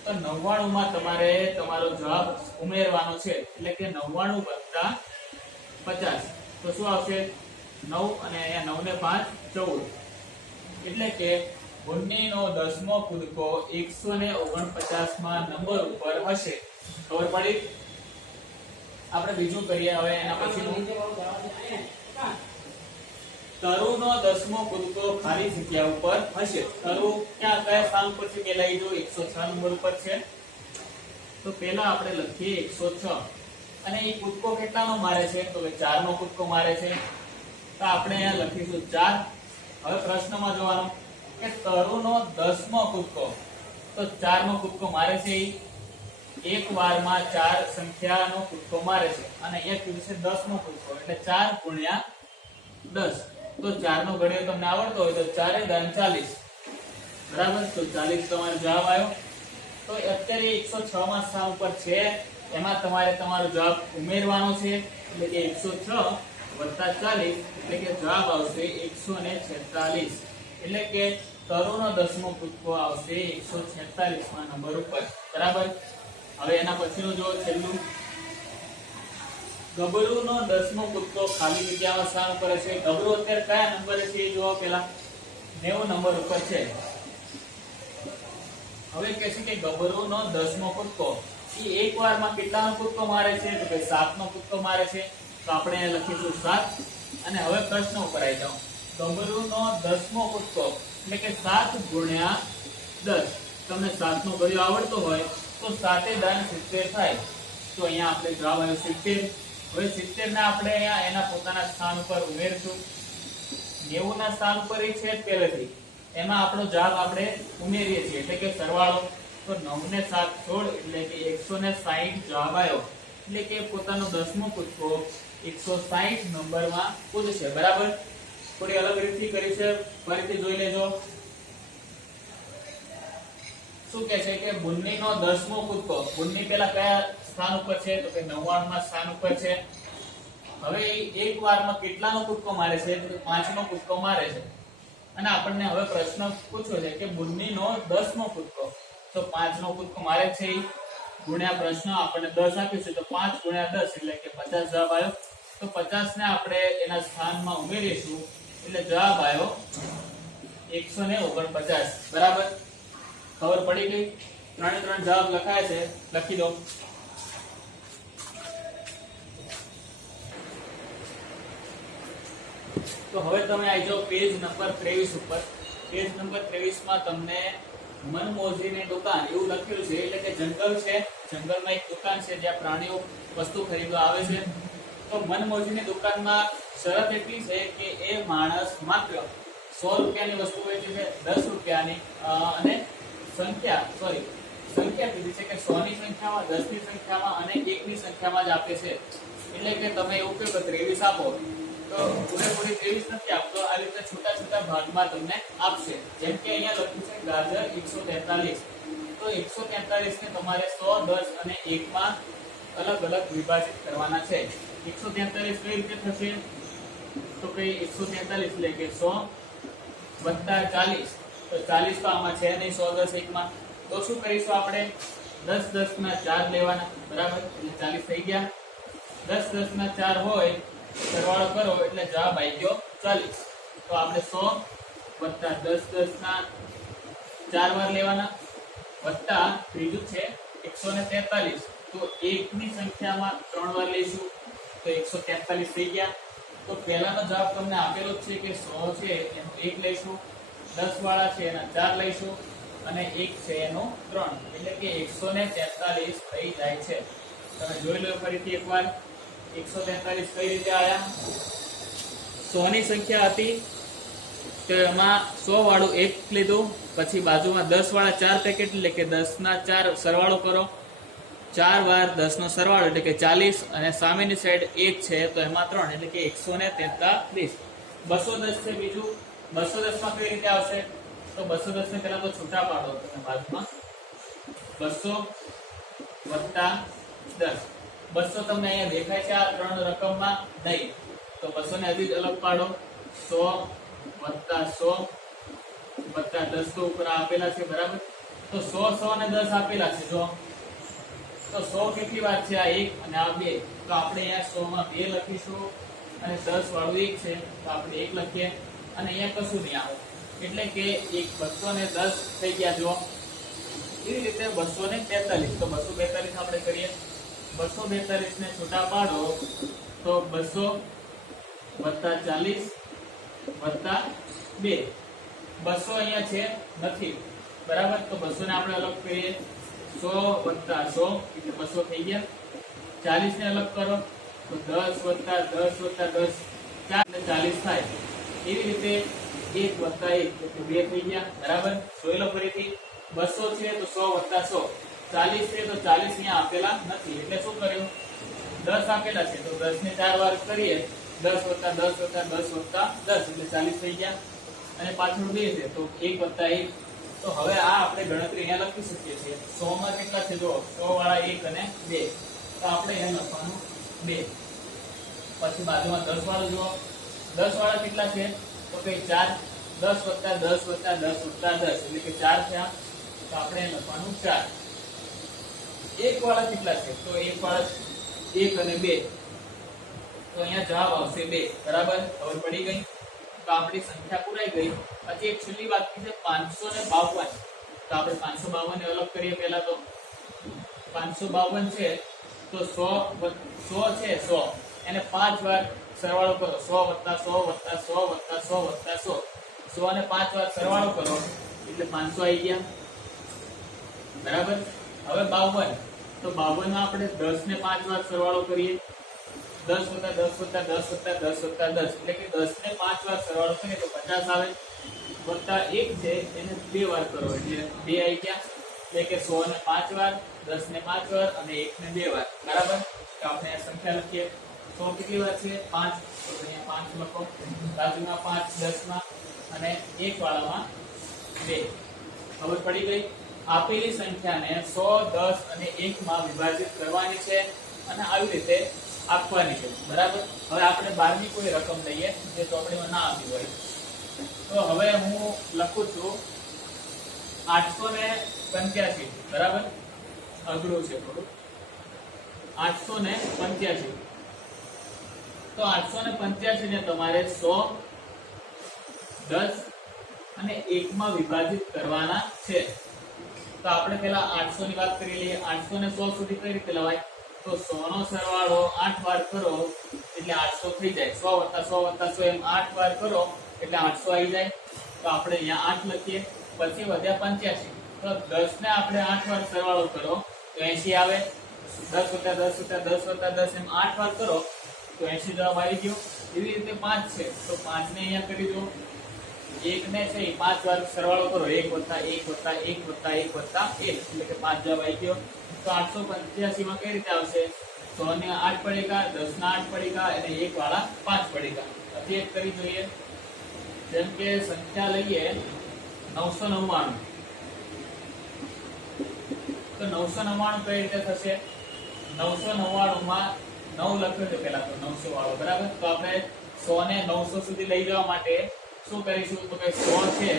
તો 99 માં તમારે તમારો જવાબ ઉમેરવાનો છે, એટલે કે 99 વત્તા 50. તો શું આવશે? 9 અને અહીંયા 9 ને 5 14. એટલે કે બન્નીનો 10મો કૂદકો 149માં નંબર ઉપર હશે. ખબર પડી? આપણે બીજું કરીએ હવે. એના પછીનું તરુનો 10મો કૂદકો ખાલી જગ્યા ઉપર હશે. તરુ કયા સ્થાન ઉપર છે? પેલા એ જો 106 નંબર ઉપર છે. તો પેલા આપણે લખીએ 106 અને એ કૂદકો કેટલાનો મારે છે? તો કે 4 નો કૂદકો મારે છે. તો આપણે અહીંયા લખીશું 4. હવે પ્રશ્નમાં જોવાનું કે તરુનો 10મો કૂદકો, તો 4 નો કૂદકો મારે છે. એક વારમાં 4 સંખ્યાનો કૂદકો મારે છે અને એક દિવસે 10મો કૂદકો, એટલે 4 ગુણ્યા 10. તો 4 નો ઘડિયો તમને આવડતો હોય તો 4 દાન 40, બરાબર. તો 40 તમારો જવાબ આવ્યો. તો અત્યારે 106માં સ્થાન ઉપર છે, એમાં તમારે તમારો જવાબ ઉમેરવાનો છે, એટલે કે 106 વત્તા 40 એટલે કે જવાબ આવશે 146. એટલે કે તરુનો 10મો કૂદકો આવશે 146માં નંબર ઉપર, બરાબર. હવે એના પછીનું જો છેલ્લું ગબરુનો 10મો કૂદકો ખાલી જગ્યામાં સ્થાન ઉપર છે. ગબરુ અત્યારે કયા નંબરે છે એ જોવો. પેલા 90 નંબર ઉપર છે. હવે કહે છે કે ગબરુનો 10મો કૂદકો એ એક વારમાં કેટલાનો કૂદકો મારે છે? તો કે 7 નો કૂદકો મારે છે. તો આપણે અહીંયા લખીશું 7. અને હવે પ્રશ્ન ઉપર આવી જાઓ. ગબરુનો 10મો કૂદકો એટલે કે 7 ગુણ્યા 10. તમને 7 નો ઘડિયો આવડતો હોય તો 7 દાન 70 થાય. તો અહીંયા આપણે જવાબ આવ્યો 70. હવે 70 ને આપણે અહીંયા એના પોતાના સ્થાન ઉપર ઉમેરશું. 90 ના સ્થાન ઉપર એ છે પહેલેથી, એમાં આપણો જવાબ આપણે ઉમેરીએ છીએ એટલે કે સરવાળો. તો 9 ને 7 16 એટલે કે 160 જવાબ આવ્યો. એટલે કે પોતાનો 10મો કૂદકો 160 નંબરમાં કૂદશે. બરાબર. થોડી અલગ રીતથી કરી છે, ફરીથી જોઈ લેજો. શું કહે છે કે બુન્નીનો 10મો કૂદકો. બુન્ની પેલા કયા સ્થાન ઉપર છે? તો કે 99 ના સ્થાન ઉપર છે. હવે એક વારમાં કેટલાનો કૂદકો મારે છે? તો 5નો કૂદકો મારે છે. અને આપણને હવે પ્રશ્ન પૂછ્યો છે કે બુન્નીનો 10મો કૂદકો. તો 5નો કૂદકો મારે છે, ગુણ્યા પ્રશ્ન આપણને 10 આપ્યું છે, તો 5 ગુણ્યા 10 એટલે કે 50 જવાબ આવ્યો. તો 50 ને આપણે એના સ્થાનમાં ઉમેરીશું એટલે જવાબ આવ્યો 149. બરાબર. ખબર પડી ગઈ? 3 જવાબ લખાય છે, લખી દો. તો હવે તમે આવી જાઓ પેજ નંબર 23 ઉપર. પેજ નંબર 23 માં તમને મનમોજીની દુકાન એવું લખ્યું છે, એટલે કે જંગલ છે, જંગલમાં એક દુકાન છે જ્યાં પ્રાણીઓ વસ્તુ ખરીદવા આવે છે. તો મનમોજીની દુકાનમાં શરત એટલી છે કે એ માણસ માત્ર 100 રૂપિયાની વસ્તુ વેચે છે, 10 રૂપિયાની અને સંખ્યા કીધી છે કે 100 ની સંખ્યામાં, 10 ની સંખ્યામાં અને 1 ની સંખ્યામાં જ આપે છે. એટલે કે તમે એવું કહો કે 23 આપો તો પૂરેપૂરી 23 નથી આપતો, આ રીતે છોટા છોટા ભાગમાં તમને આપશે. જેમ કે અહીંયા લખ્યું છે ગાજર 143. તો 143 ને તમારે 100, 10 અને 1 માં અલગ અલગ વિભાજિત કરવાના છે. 143 કઈ રીતે થશે? તો કે 143 એટલે કે 100 વત્તા 40. તો 40 તો આમાં છે નહીં, 100, 10, 1 માં. તો શું કરીશું આપણે? 10, 10 ના 4 લેવાના. બરાબર. એટલે 40 થઈ ગયા. 10, 10 ના 4 હોય, સરવાળો કરો એટલે જવાબ આવી ગયો 40. તો આપણે 100 વત્તા 10, 10 ના 4 વાર લેવાના, વત્તા ત્રીજું છે 143. તો 1 ની સંખ્યામાં 3 વાર લઈશું તો 143 થઈ ગયા. તો પહેલાનો જવાબ તમને આપેલો જ છે કે 100 છે એનો 1 લઈશું, 10 વાળા છે એના 4 લઈશું અને 1 છે એનો 3, એટલે કે 143 થઈ જાય છે. તમે જોઈ લો ફરીથી એકવાર. 143 કઈ રીતે આયા? 100 ની સંખ્યા હતી તો એમાં 100 વાળું 1 લીધું, પછી બાજુમાં 10 વાળા 4 પેકેટ એટલે કે 10 ના 4 સરવાળો કરો, 4 વાર 10 નો સરવાળો એટલે કે 40 અને સામેની સાઈડ 1 છે તો એમાં 3 એટલે કે 143. 210 છે બીજું. 210 માં કઈ રીતે આવશે? તો 210 ને પહેલા તો છૂટા પાડો તમે બાજુમાં. 200 વત્તા 10. 200 તમને અહીંયા દેખાય છે આ 3 રકમમાં? નહીં. તો 200 ને હજી અલગ પાડો. 100 વત્તા 100 વત્તા 10 તો ઉપર આપેલા છે. બરાબર. તો 100, 100 અને 10 આપેલા છે. જો તો 100 કેટલી વાર છે? આ 1 અને આ 2. તો આપણે અહીંયા 100 માં 2 લખીશું અને 10 વાળું 1 છે તો આપણે 1 લખીએ અને અહીંયા કશું નહીં આવે એટલે કે 210 થઈ ગયા. જો એવી રીતે 243. તો 242 આપણે કરીએ. 242 ને છૂટા પાડો તો 200 વત્તા 40 વત્તા 2. 200 અહીંયા છે નથી. બરાબર. તો 200 ને આપણે અલગ કરીએ. 100 વત્તા 100 એટલે 200 થઈ ગયા. 40 ને અલગ કરો તો 10 વત્તા 10 વત્તા 10 4 એટલે 40 થાય. એવી રીતે 1 વત્તા 1 એટલે 2 થઈ ગયા. બરાબર. જોઈ લો ફરીથી. 200 છે તો 100 વત્તા 100. 40 છે તો 40 અહીંયા આપેલા નથી એટલે શું કર્યું? 10 આપેલા છે તો 10 ને 4 વાર કરીએ. 10 વત્તા 10 વત્તા 10 વત્તા 10 એટલે 40 થઈ ગયા. અને પાછળ 2 છે તો 1 વત્તા 1. તો હવે આ આપણે ગણતરી અહીંયા લખી શકીએ છીએ. 100 માં કેટલા છે? જો 100 વાળા 1 અને 2. તો આપણે અહીંયા લખવાનું 2. પછી બાજુમાં 10 વાળો જુઓ. 10 વાળા કેટલા છે? તો કે 4. 10 વત્તા 10 વત્તા 10 વત્તા 10 એટલે કે 4 થયા. તો આપણે અહીંયા લખવાનું 4. 1 વાળા કેટલા છે? તો 1 વાળા 1 અને 2. તો અહીંયા જવાબ આવશે 2. બરાબર. ખબર પડી ગઈ? તો આપણી સંખ્યા પૂરાઈ ગઈ. પછી એક છેલ્લી બાકી છે 552. તો આપણે 552 ને અલગ કરીએ. પહેલા તો 552 છે તો 100 છે 100 એને 5 વાર સરવાળો કરો. 100 વત્તા 100 વત્તા 100 વત્તા 100 વત્તા 100. 100 ને 5 વાર સરવાળો કરો એટલે 500 આવી ગયા. બરાબર. હવે 52. તો 52 માં આપણે 10 ને 5 વાર સરવાળો કરીએ, 10 + 10 + 10 + 10 + 10 એટલે કે 10 ને 5 વાર સરવાળો કરીએ તો 50 આવે, વત્તા 1 છે એને 2 વાર કરો એટલે 2 આવી ગયા, એટલે કે 100 ને 5 વાર, 10 ને 5 વાર અને 1 ને 2 વાર, બરાબર. તો આપણે આ સંખ્યા લખીએ. 100 કેટલી વાર છે? 5, તો અહીંયા 5 લખો, બાજુમાં 5 10 માં અને 1 વાળામાં 2. ખબર પડી ગઈ? આપેલી સંખ્યાને 100, 10 અને 1 માં વિભાજિત કરવાની છે અને આવી રીતે આપવાની છે, બરાબર. હવે આપણે 12 ની કોઈ રકમ લઈએ જે ચોપડીમાં ના આપી હોય. તો હવે હું લખું છું 885, બરાબર. અઘરું છે થોડું. 885. તો 885 ને તમારે 100, 10 અને 1 માં વિભાજિત કરવાના છે. તો આપણે પહેલા 800 ની વાત કરી લઈએ. 800 ને 100 સુધી કઈ રીતે લવાય? તો 100 નો સરવાળો 8 વાર કરો એટલે 800 થઈ જાય. 100 + 100 + 100 એમ 8 વાર કરો એટલે 800 આવી જાય. તો આપણે અહીંયા 8 લખીએ. પછી વધ્યા 85. તો 10 ને આપણે 8 વાર સરવાળો કરો તો 80 આવે. 10 + 10 + 10 + 10 એમ 8 વાર કરો તો 80 જવાબ આવી ગયો. એવી રીતે 5 છે તો 5 ને અહીંયા કરી દો. 1 ને છે 5 વાર સરવાળો કરો, 1 + 1 + 1 + 1 + 1 એટલે કે 5 જવાબ આવી ગયો. તો 885 માં કઈ રીતે આવશે? 100 ને 8 પડીકા, 10 ના 8 પડીકા અને 1 વાળા 5 પડીકા. હજી એક કરી જોઈએ. જેમ કે સંખ્યા લઈએ 999. તો 999 કઈ રીતે થશે? 999 માં 9 લખ્યો છે પહેલા તો 900 વાળો, બરાબર. તો આપણે 100 ને 900 સુધી લઈ જવા માટે શું કરીશું? તો કે 100 છે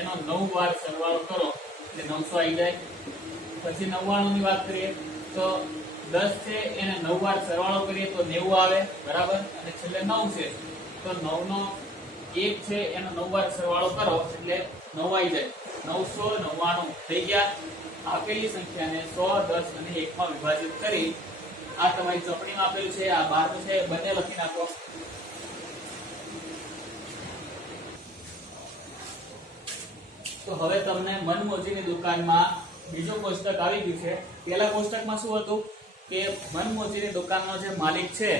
એનો 9 વાર સરવાળો કરો એટલે 900 આવી જાય. પછી 99 ની વાત કરીએ તો 10 છે એને 9 વાર સરવાળો કરીએ તો 90 આવે, બરાબર. અને છેલ્લે 9 છે તો 9 નો 1 છે એનો 9 વાર સરવાળો કરો એટલે 9 આવી જાય. 999 થઈ ગયા. આપેલી સંખ્યાને 100, 10 અને 1 માં વિભાજિત કરી આ તમારી ચોપડીમાં આપેલું છે, આ 12 છે, બંને લખી નાખો. તો હવે તમને મનમોજીની દુકાનમાં બીજું કોષ્ટક આવી ગયું છે. પહેલા કોષ્ટકમાં શું હતું કે મનમોજીની દુકાનનો જે માલિક છે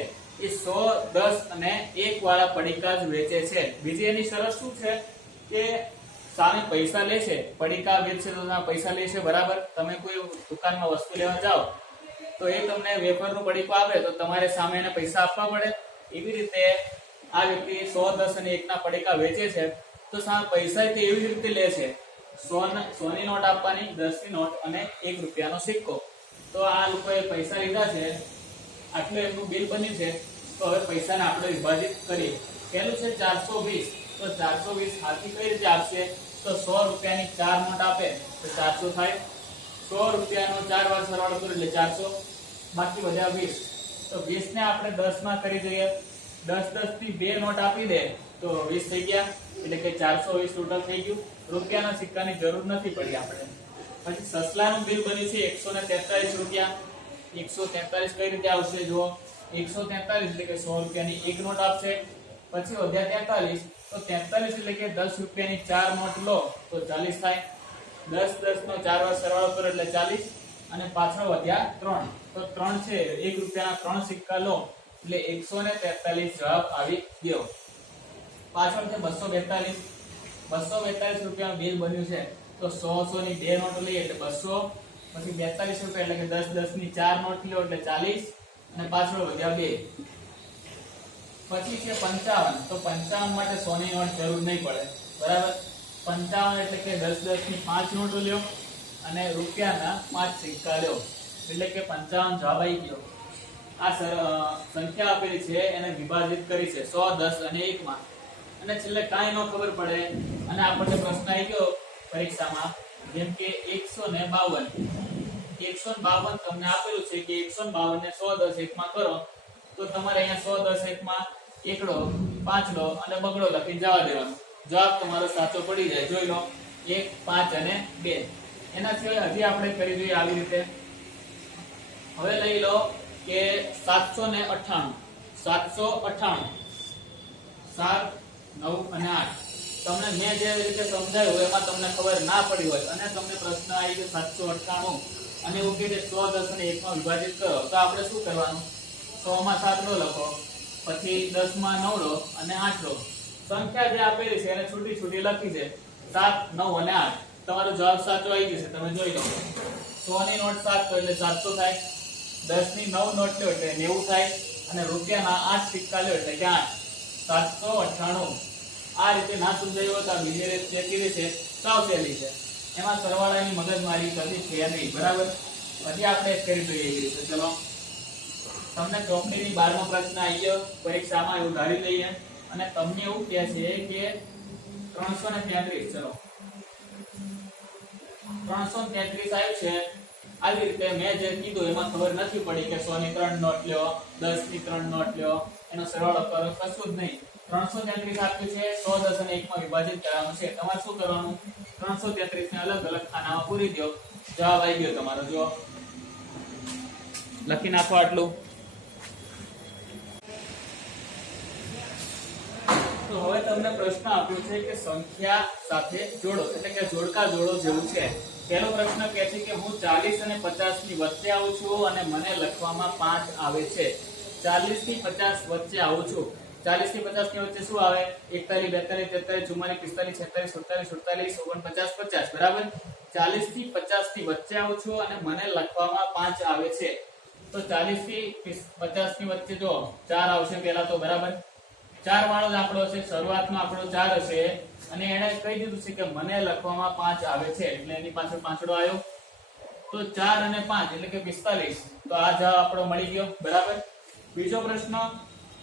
એ 100, 10 અને 1 વાળા પડીકા જ વેચે છે. બીજી એની શરત શું છે કે સામે પૈસા લે છે, પડીકા વેચે તો પૈસા લે છે, બરાબર. તમે કોઈ દુકાનમાં વસ્તુ લેવા જાઓ તો એ તમને વેફરનું પડીકું આપે તો તમારે સામે એને પૈસા આપવા પડે. એવી રીતે આ વ્યક્તિ 100, 10 અને 1 ના પડીકા વેચે છે તો સામે પૈસા તે એવી રીતે લે છે 100 ની નોટ આપવાની, 10 ની નોટ અને 1 રૂપિયાનો સિક્કો. તો આ લોકોએ પૈસા લીધા છે, આટલું એમનું બિલ બન્યું છે. તો હવે પૈસાને આપણે વિભાજિત કરીએ. પહેલું છે 420. તો 420 હાથી કઈ રીતે આપશે? તો 100 રૂપિયાની 4 નોટ આપે તો 400 થાય. 100 રૂપિયાનો 4 વાર સરવાળો કરો એટલે 400, બાકી વધ્યા 20. તો 20 ને આપણે 10 માં કરી દઈએ. 10 થી 2 નોટ આપી દે તો 20 થઈ ગયા એટલે કે 420 ટોટલ થઈ ગયું. રૂપિયાના સિક્કાની જરૂર નથી પડી આપણે. પછી સસલાનું બિલ બન્યું છે 143 રૂપિયા. 143 કઈ રીતે આવશે? જુઓ, 143 એટલે કે 100 રૂપિયાની 1 નોટ આપશે. પછી વધ્યા 43. તો 43 એટલે કે 10 રૂપિયાની 4 નોટ લો તો 40 થાય. 10 નો 4 વાર સરવાળો કરો એટલે 40 અને પાછળ વધ્યા 3. તો 3 છે 1 રૂપિયાના 3 સિક્કા લો એટલે 143 જવાબ આવી ગયો. પાછળ છે 242. 242 રૂપિયાનું બિલ બન્યું છે. તો 100 ની 2 નોટ લઈએ એટલે 200, પછી 42 રૂપિયા એટલે કે 10 ની 4 નોટ લો એટલે 40 અને પાછળ વધ્યા 2. પછી છે 55. તો 55 માટે 100 ની નોટ જરૂર નહીં પડે, બરાબર. 55 એટલે કે 10 ની 5 નોટો લ્યો અને રૂપિયાના 5 સિક્કા લ્યો એટલે કે 55 જવાબ આવી ગયો. આ સંખ્યા આપેલી છે એને વિભાજિત કરી છે 100, 10 અને 1 માં. અને છેલ્લે કાંઈ ન ખબર પડે અને આપણને પ્રશ્ન આવી ગયો પરીક્ષામાં જેમ કે 152. 152 તમને આપેલું છે કે 152 ને 100, 10, 1 માં કરો તો તમારે અહીંયા 100, 10, 1 માં એકડો, પાંચડો અને બગડો લખી જવા દેવાનો. જવાબ તમારો સાચો પડી જાય. જોઈ લો 1, 5 અને 2. એના સિવાય હજી આપણે કરી જોઈએ આવી રીતે. હવે લઈ લો કે 798. 798 7, 9 અને 8. તમને મેં જે રીતે સમજાવ્યું એમાં તમને ખબર ના પડી હોય અને તમને પ્રશ્ન આવી ગયો 798 અને એવું કે 100, 10 અને 1 માં વિભાજિત કરો તો આપણે શું કરવાનું? 100 માં 7 નો લખો, પછી 10 માં 9 લો અને 8 લો. સંખ્યા જે આપેલી છે એને છૂટી છૂટી લખી છે 7, 9 અને 8. તમારો જવાબ સાચો આવી જશે. તમે જોઈ લો. 100 ની નોટ 7 તો એટલે 700 થાય, 10 ની 9 નોટ લ્યો એટલે 90 થાય, અને રૂપિયાના 8 સિક્કા લ્યો એટલે કે 8, 798. આ રીતે ના સમજાયું હોય તો આ બીજી રીત જે કીધી છે સાવ સહેલી છે. એમાં સરવાળાની મગજમારી કરવી છે નહીં. બરાબર. હજી આપણે એક કરી જોઈએ એવી રીતે. ચલો, તમને ચોપડીની 12મો પ્રશ્ન આવી ગયો પરીક્ષામાં, એવું ધારી લઈએ, અને તમને એવું કહે છે કે 333. ચલો, 333 આવ્યું છે. આવી રીતે મેં જે કીધું એમાં ખબર નથી પડી કે 100 ની 3 નોટ લ્યો, 10 ની 3 નોટ લ્યો, એનો સરવાળો કરો, કશું જ નહીં. 333 આપ્યું છે, 100, 10 અને 1 માં વિભાજિત કરવાનું છે. તમારે શું કરવાનું? 333 ને અલગ અલગ ખાનામાં પૂરી દો. જવાબ આવી ગયો તમારો. જો લખી નાખો આટલું. તો હવે તમને પ્રશ્ન આપ્યો છે કે સંખ્યા સાથે જોડો, એટલે કે જોડકા જોડો જેવું છે. પહેલો પ્રશ્ન કહે છે કે હું 40 અને 50 ની વચ્ચે આવું છું અને મને લખવામાં 5 આવે છે. 40 થી 50 વચ્ચે આવું છું. 40 થી 50 ની વચ્ચે શું આવે? 41, 42, 43, 44, 45, 46, 47, 48, 49, 50. બરાબર. 40 થી 50 ની વચ્ચે આવું છું અને મને લખવામાં 5 આવે છે. તો 40 થી 50 ની વચ્ચે જો 4 આવશે પહેલા તો. બરાબર. 4 વાળો જ આંકડો હશે, શરૂઆતનો આંકડો 4 હશે, અને એણે કહી દીધું છે કે મને લખવામાં 5 આવે છે, એટલે એની પાછળ પાંચડો આવ્યો. તો 4 અને 5 એટલે કે 45. તો આ જવાબ આપણો મળી ગયો. બરાબર. બીજો પ્રશ્ન,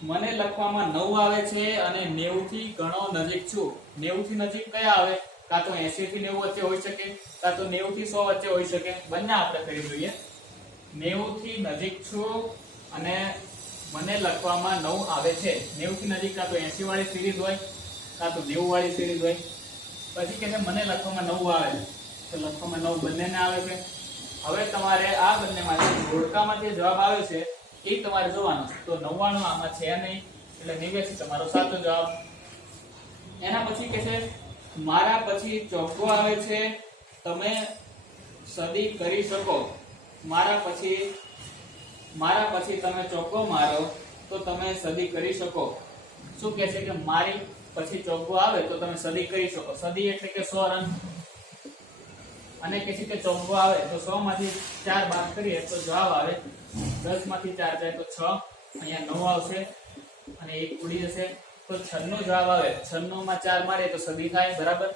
મને લખવામાં 9 આવે છે અને 90 થી ઘણો નજીક છું. 90 થી નજીક કયા આવે? કાં તો 80 થી 90 વચ્ચે હોઈ શકે, કાં તો 90 થી 100 વચ્ચે હોઈ શકે. બંને આપણે કરી જોઈએ. 90 થી નજીક છું અને મને લખવામાં 9 આવે છે. 90 થી નજીક કાં તો 80 વાળી સિરીઝ હોય, કાં તો 90 વાળી સિરીઝ હોય. પછી કે છે મને લખવામાં 9 આવે છે, તો લખવામાં 9 બંનેને આવે છે. હવે તમારે આ બંનેમાંથી જોડકામાં જે જવાબ આવે છે એ તમારે જોવાનો છે. તો 99 આમાં છે નહીં, એટલે 89 તમારો સાચો જવાબ. એના પછી કે છે મારા પછી ચોગ્ગો આવે છે, તમે સદી કરી શકો. મારા પછી તમે ચોગ્ગો મારો તો તમે સદી કરી શકો. શું કહે છે કે મારી પછી ચોગ્ગો આવે તો તમે સદી કરી શકો. સદી એટલે કે 100 રન. અને કહે છે કે ચોગ્ગો આવે તો 100 માંથી 4 બાદ કરીએ તો જવાબ આવે 10 માંથી 4 જાય તો 6, અહીંયા 9 આવશે અને 1 ઉડી જશે તો 96 જવાબ આવે. 96 માં 4 મારે તો સદી થાય. બરાબર.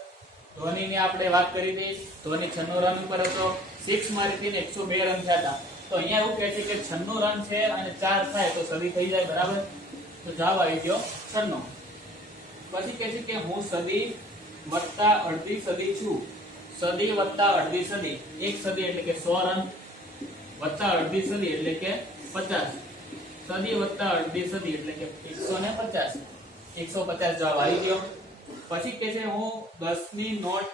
ધોનીની આપણે વાત કરી હતી, ધોની 96 રન ઉપર હતો, 6 મારી હતી ને 102 રન થયા હતા. તો અહીંયા એવું કહે છે કે 96 રન છે અને 4 થાય તો સદી થઈ જાય. બરાબર. તો જવાબ આવી ગયો 96. પછી કહે છે કે હું સદી વત્તા અડધી સદી છું. સદી વત્તા અડધી સદી, એક સદી એટલે કે 100 રન, વત્તા અડધી સદી એટલે કે 50. સદી વત્તા અડધી સદી એટલે કે 150. 150 જવાબ આવી ગયો. પછી કહે છે હું 10 ની નોટ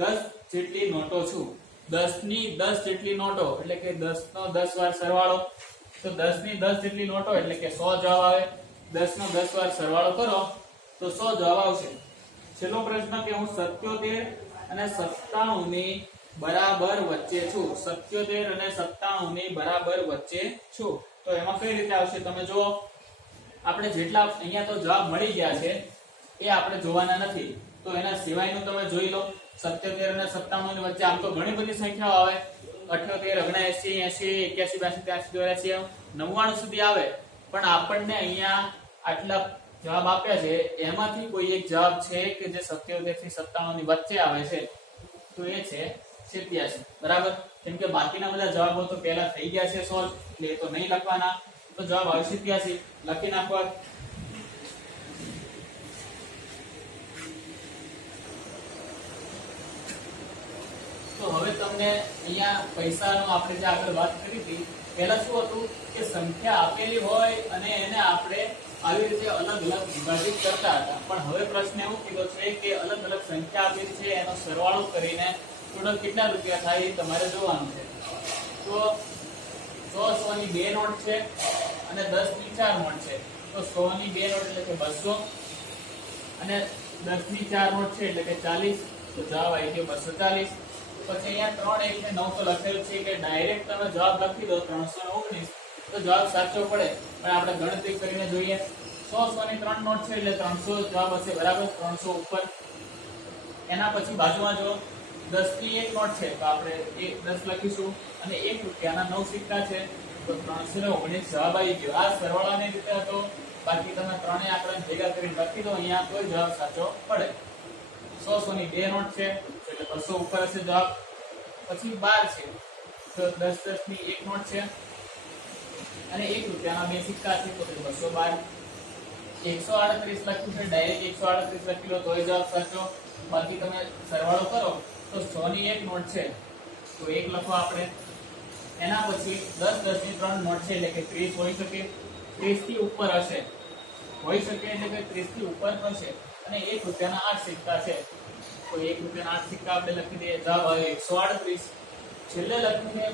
10 જેટલી નોટો છું. 10 ની 10 જેટલી નોટો એટલે કે 10 નો 10 વાર સરવાળો. તો 10 ની 10 જેટલી નોટો એટલે કે 100 જવાબ આવે. 10 નો 10 વાર સરવાળો કરો તો 100 જવાબ આવશે. છેલ્લો પ્રશ્ન કે હું 77 અને 97 ની બરાબર વચ્ચે છું. 77 અને 97 ની બરાબર વચ્ચે છું. તો એમાં કઈ રીતે આવશે તમે જુઓ. આપણે જેટલા અહીંયા તો જવાબ મળી ગયા છે એ આપણે જોવાના નથી, તો એના સિવાયનું તમે જોઈ લો. 77 અને 97 ની વચ્ચે આમ તો ઘણી બધી સંખ્યાઓ આવે. 78, 79, 80, 81, 82, 83, 84, 99 સુધી આવે. પણ આપણને અહીંયા આટલા જવાબ આપ્યા છે એમાંથી કોઈ એક જવાબ છે કે જે 77 થી 97 ની વચ્ચે આવે છે, તો એ છે 87. બરાબર. કેમ કે બાકીના બધા જવાબો તો પહેલા થઈ ગયા છે સોલ્વ, એટલે એ તો નહીં લખવાના. તો જવાબ આવે 87. લખી નાખો. તો હવે તમને અહીંયા પૈસાનો આપણે જે આગળ વાત કરી હતી, પહેલા શું હતું કે સંખ્યા આપેલી હોય અને એને આપણે આવી રીતે અલગ અલગ વિભાજિત કરતા હતા. પણ હવે પ્રશ્ન એવો કીધો છે કે અલગ અલગ સંખ્યા આપેલી છે એનો સરવાળો કરીને ટોટલ કેટલા રૂપિયા થાય એ તમારે જોવાનું છે. તો 100 ની 2 નોટ છે અને 10 ની 4 નોટ છે. તો 100 ની 2 નોટ એટલે કે 200 અને 10 ની 4 નોટ છે એટલે કે 40. તો જવાબ આવી ગયો 240. પછી અહીંયા 3 1 ને 9 તો લખેલું છે કે ડાયરેક્ટ તમે જવાબ લખી દો 319 તો જવાબ સાચો પડે, પણ આપણે ગણતરી કરીને જોઈએ. 100 ની 3 નોટ છે એટલે 300 જવાબ હશે, બરાબર. 300 ઉપર. એના પછી બાજુમાં જો 10 ની એક નોટ છે તો આપણે 10 લખીશું અને 1 રૂપિયાના 9 સિક્કા છે તો 319 જવાબ આવી ગયો. આ સરવાળાની રીતે હતો, બાકી તમે ત્રણેય આંકડા ભેગા કરીને લખી દો, અહીંયા કોઈ જવાબ સાચો પડે. 100 ની બે નોટ છે એટલે 200 ઉપર હશે જવાબ. પછી 12 છે તો 10 ની એક નોટ છે અને 1 રૂપિયાના બે સિક્કા છે તો 212. 138 લખ્યું છે, ડાયરેક્ટ 138 લખી લો તોય જવાબ સાચો. બાકી તમે સરવાળો કરો તો 100 ની એક નોટ છે તો 1 લખો આપણે. એના પછી 10 ની 3 નોટ છે એટલે કે 30 હોઈ શકે, 30 થી ઉપર હશે, હોઈ શકે એટલે કે 30 થી ઉપર હશે. અને 1 રૂપિયાના 8 સિક્કા છે તો 1 રૂપિયાના 8 સિક્કા આપણે લખી દઈએ, જવાબ આવે 138. છેલ્લે લખ્યું છે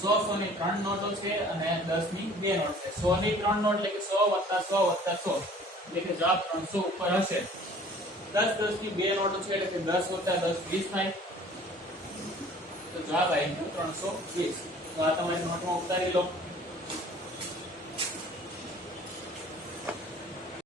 100 ની 3 નોટો છે અને 10 ની બે નોટ છે. 100 ની 3 નોટ એટલે કે 100 + 100 + 100 એટલે કે જવાબ 300 ઉપર હશે. 10 ની બે નોટો છે એટલે કે 10 + 10 20 થાય તો જવાબ આવી ગયો 320. તો આ તમારી નોટમાં ઉતારી લો.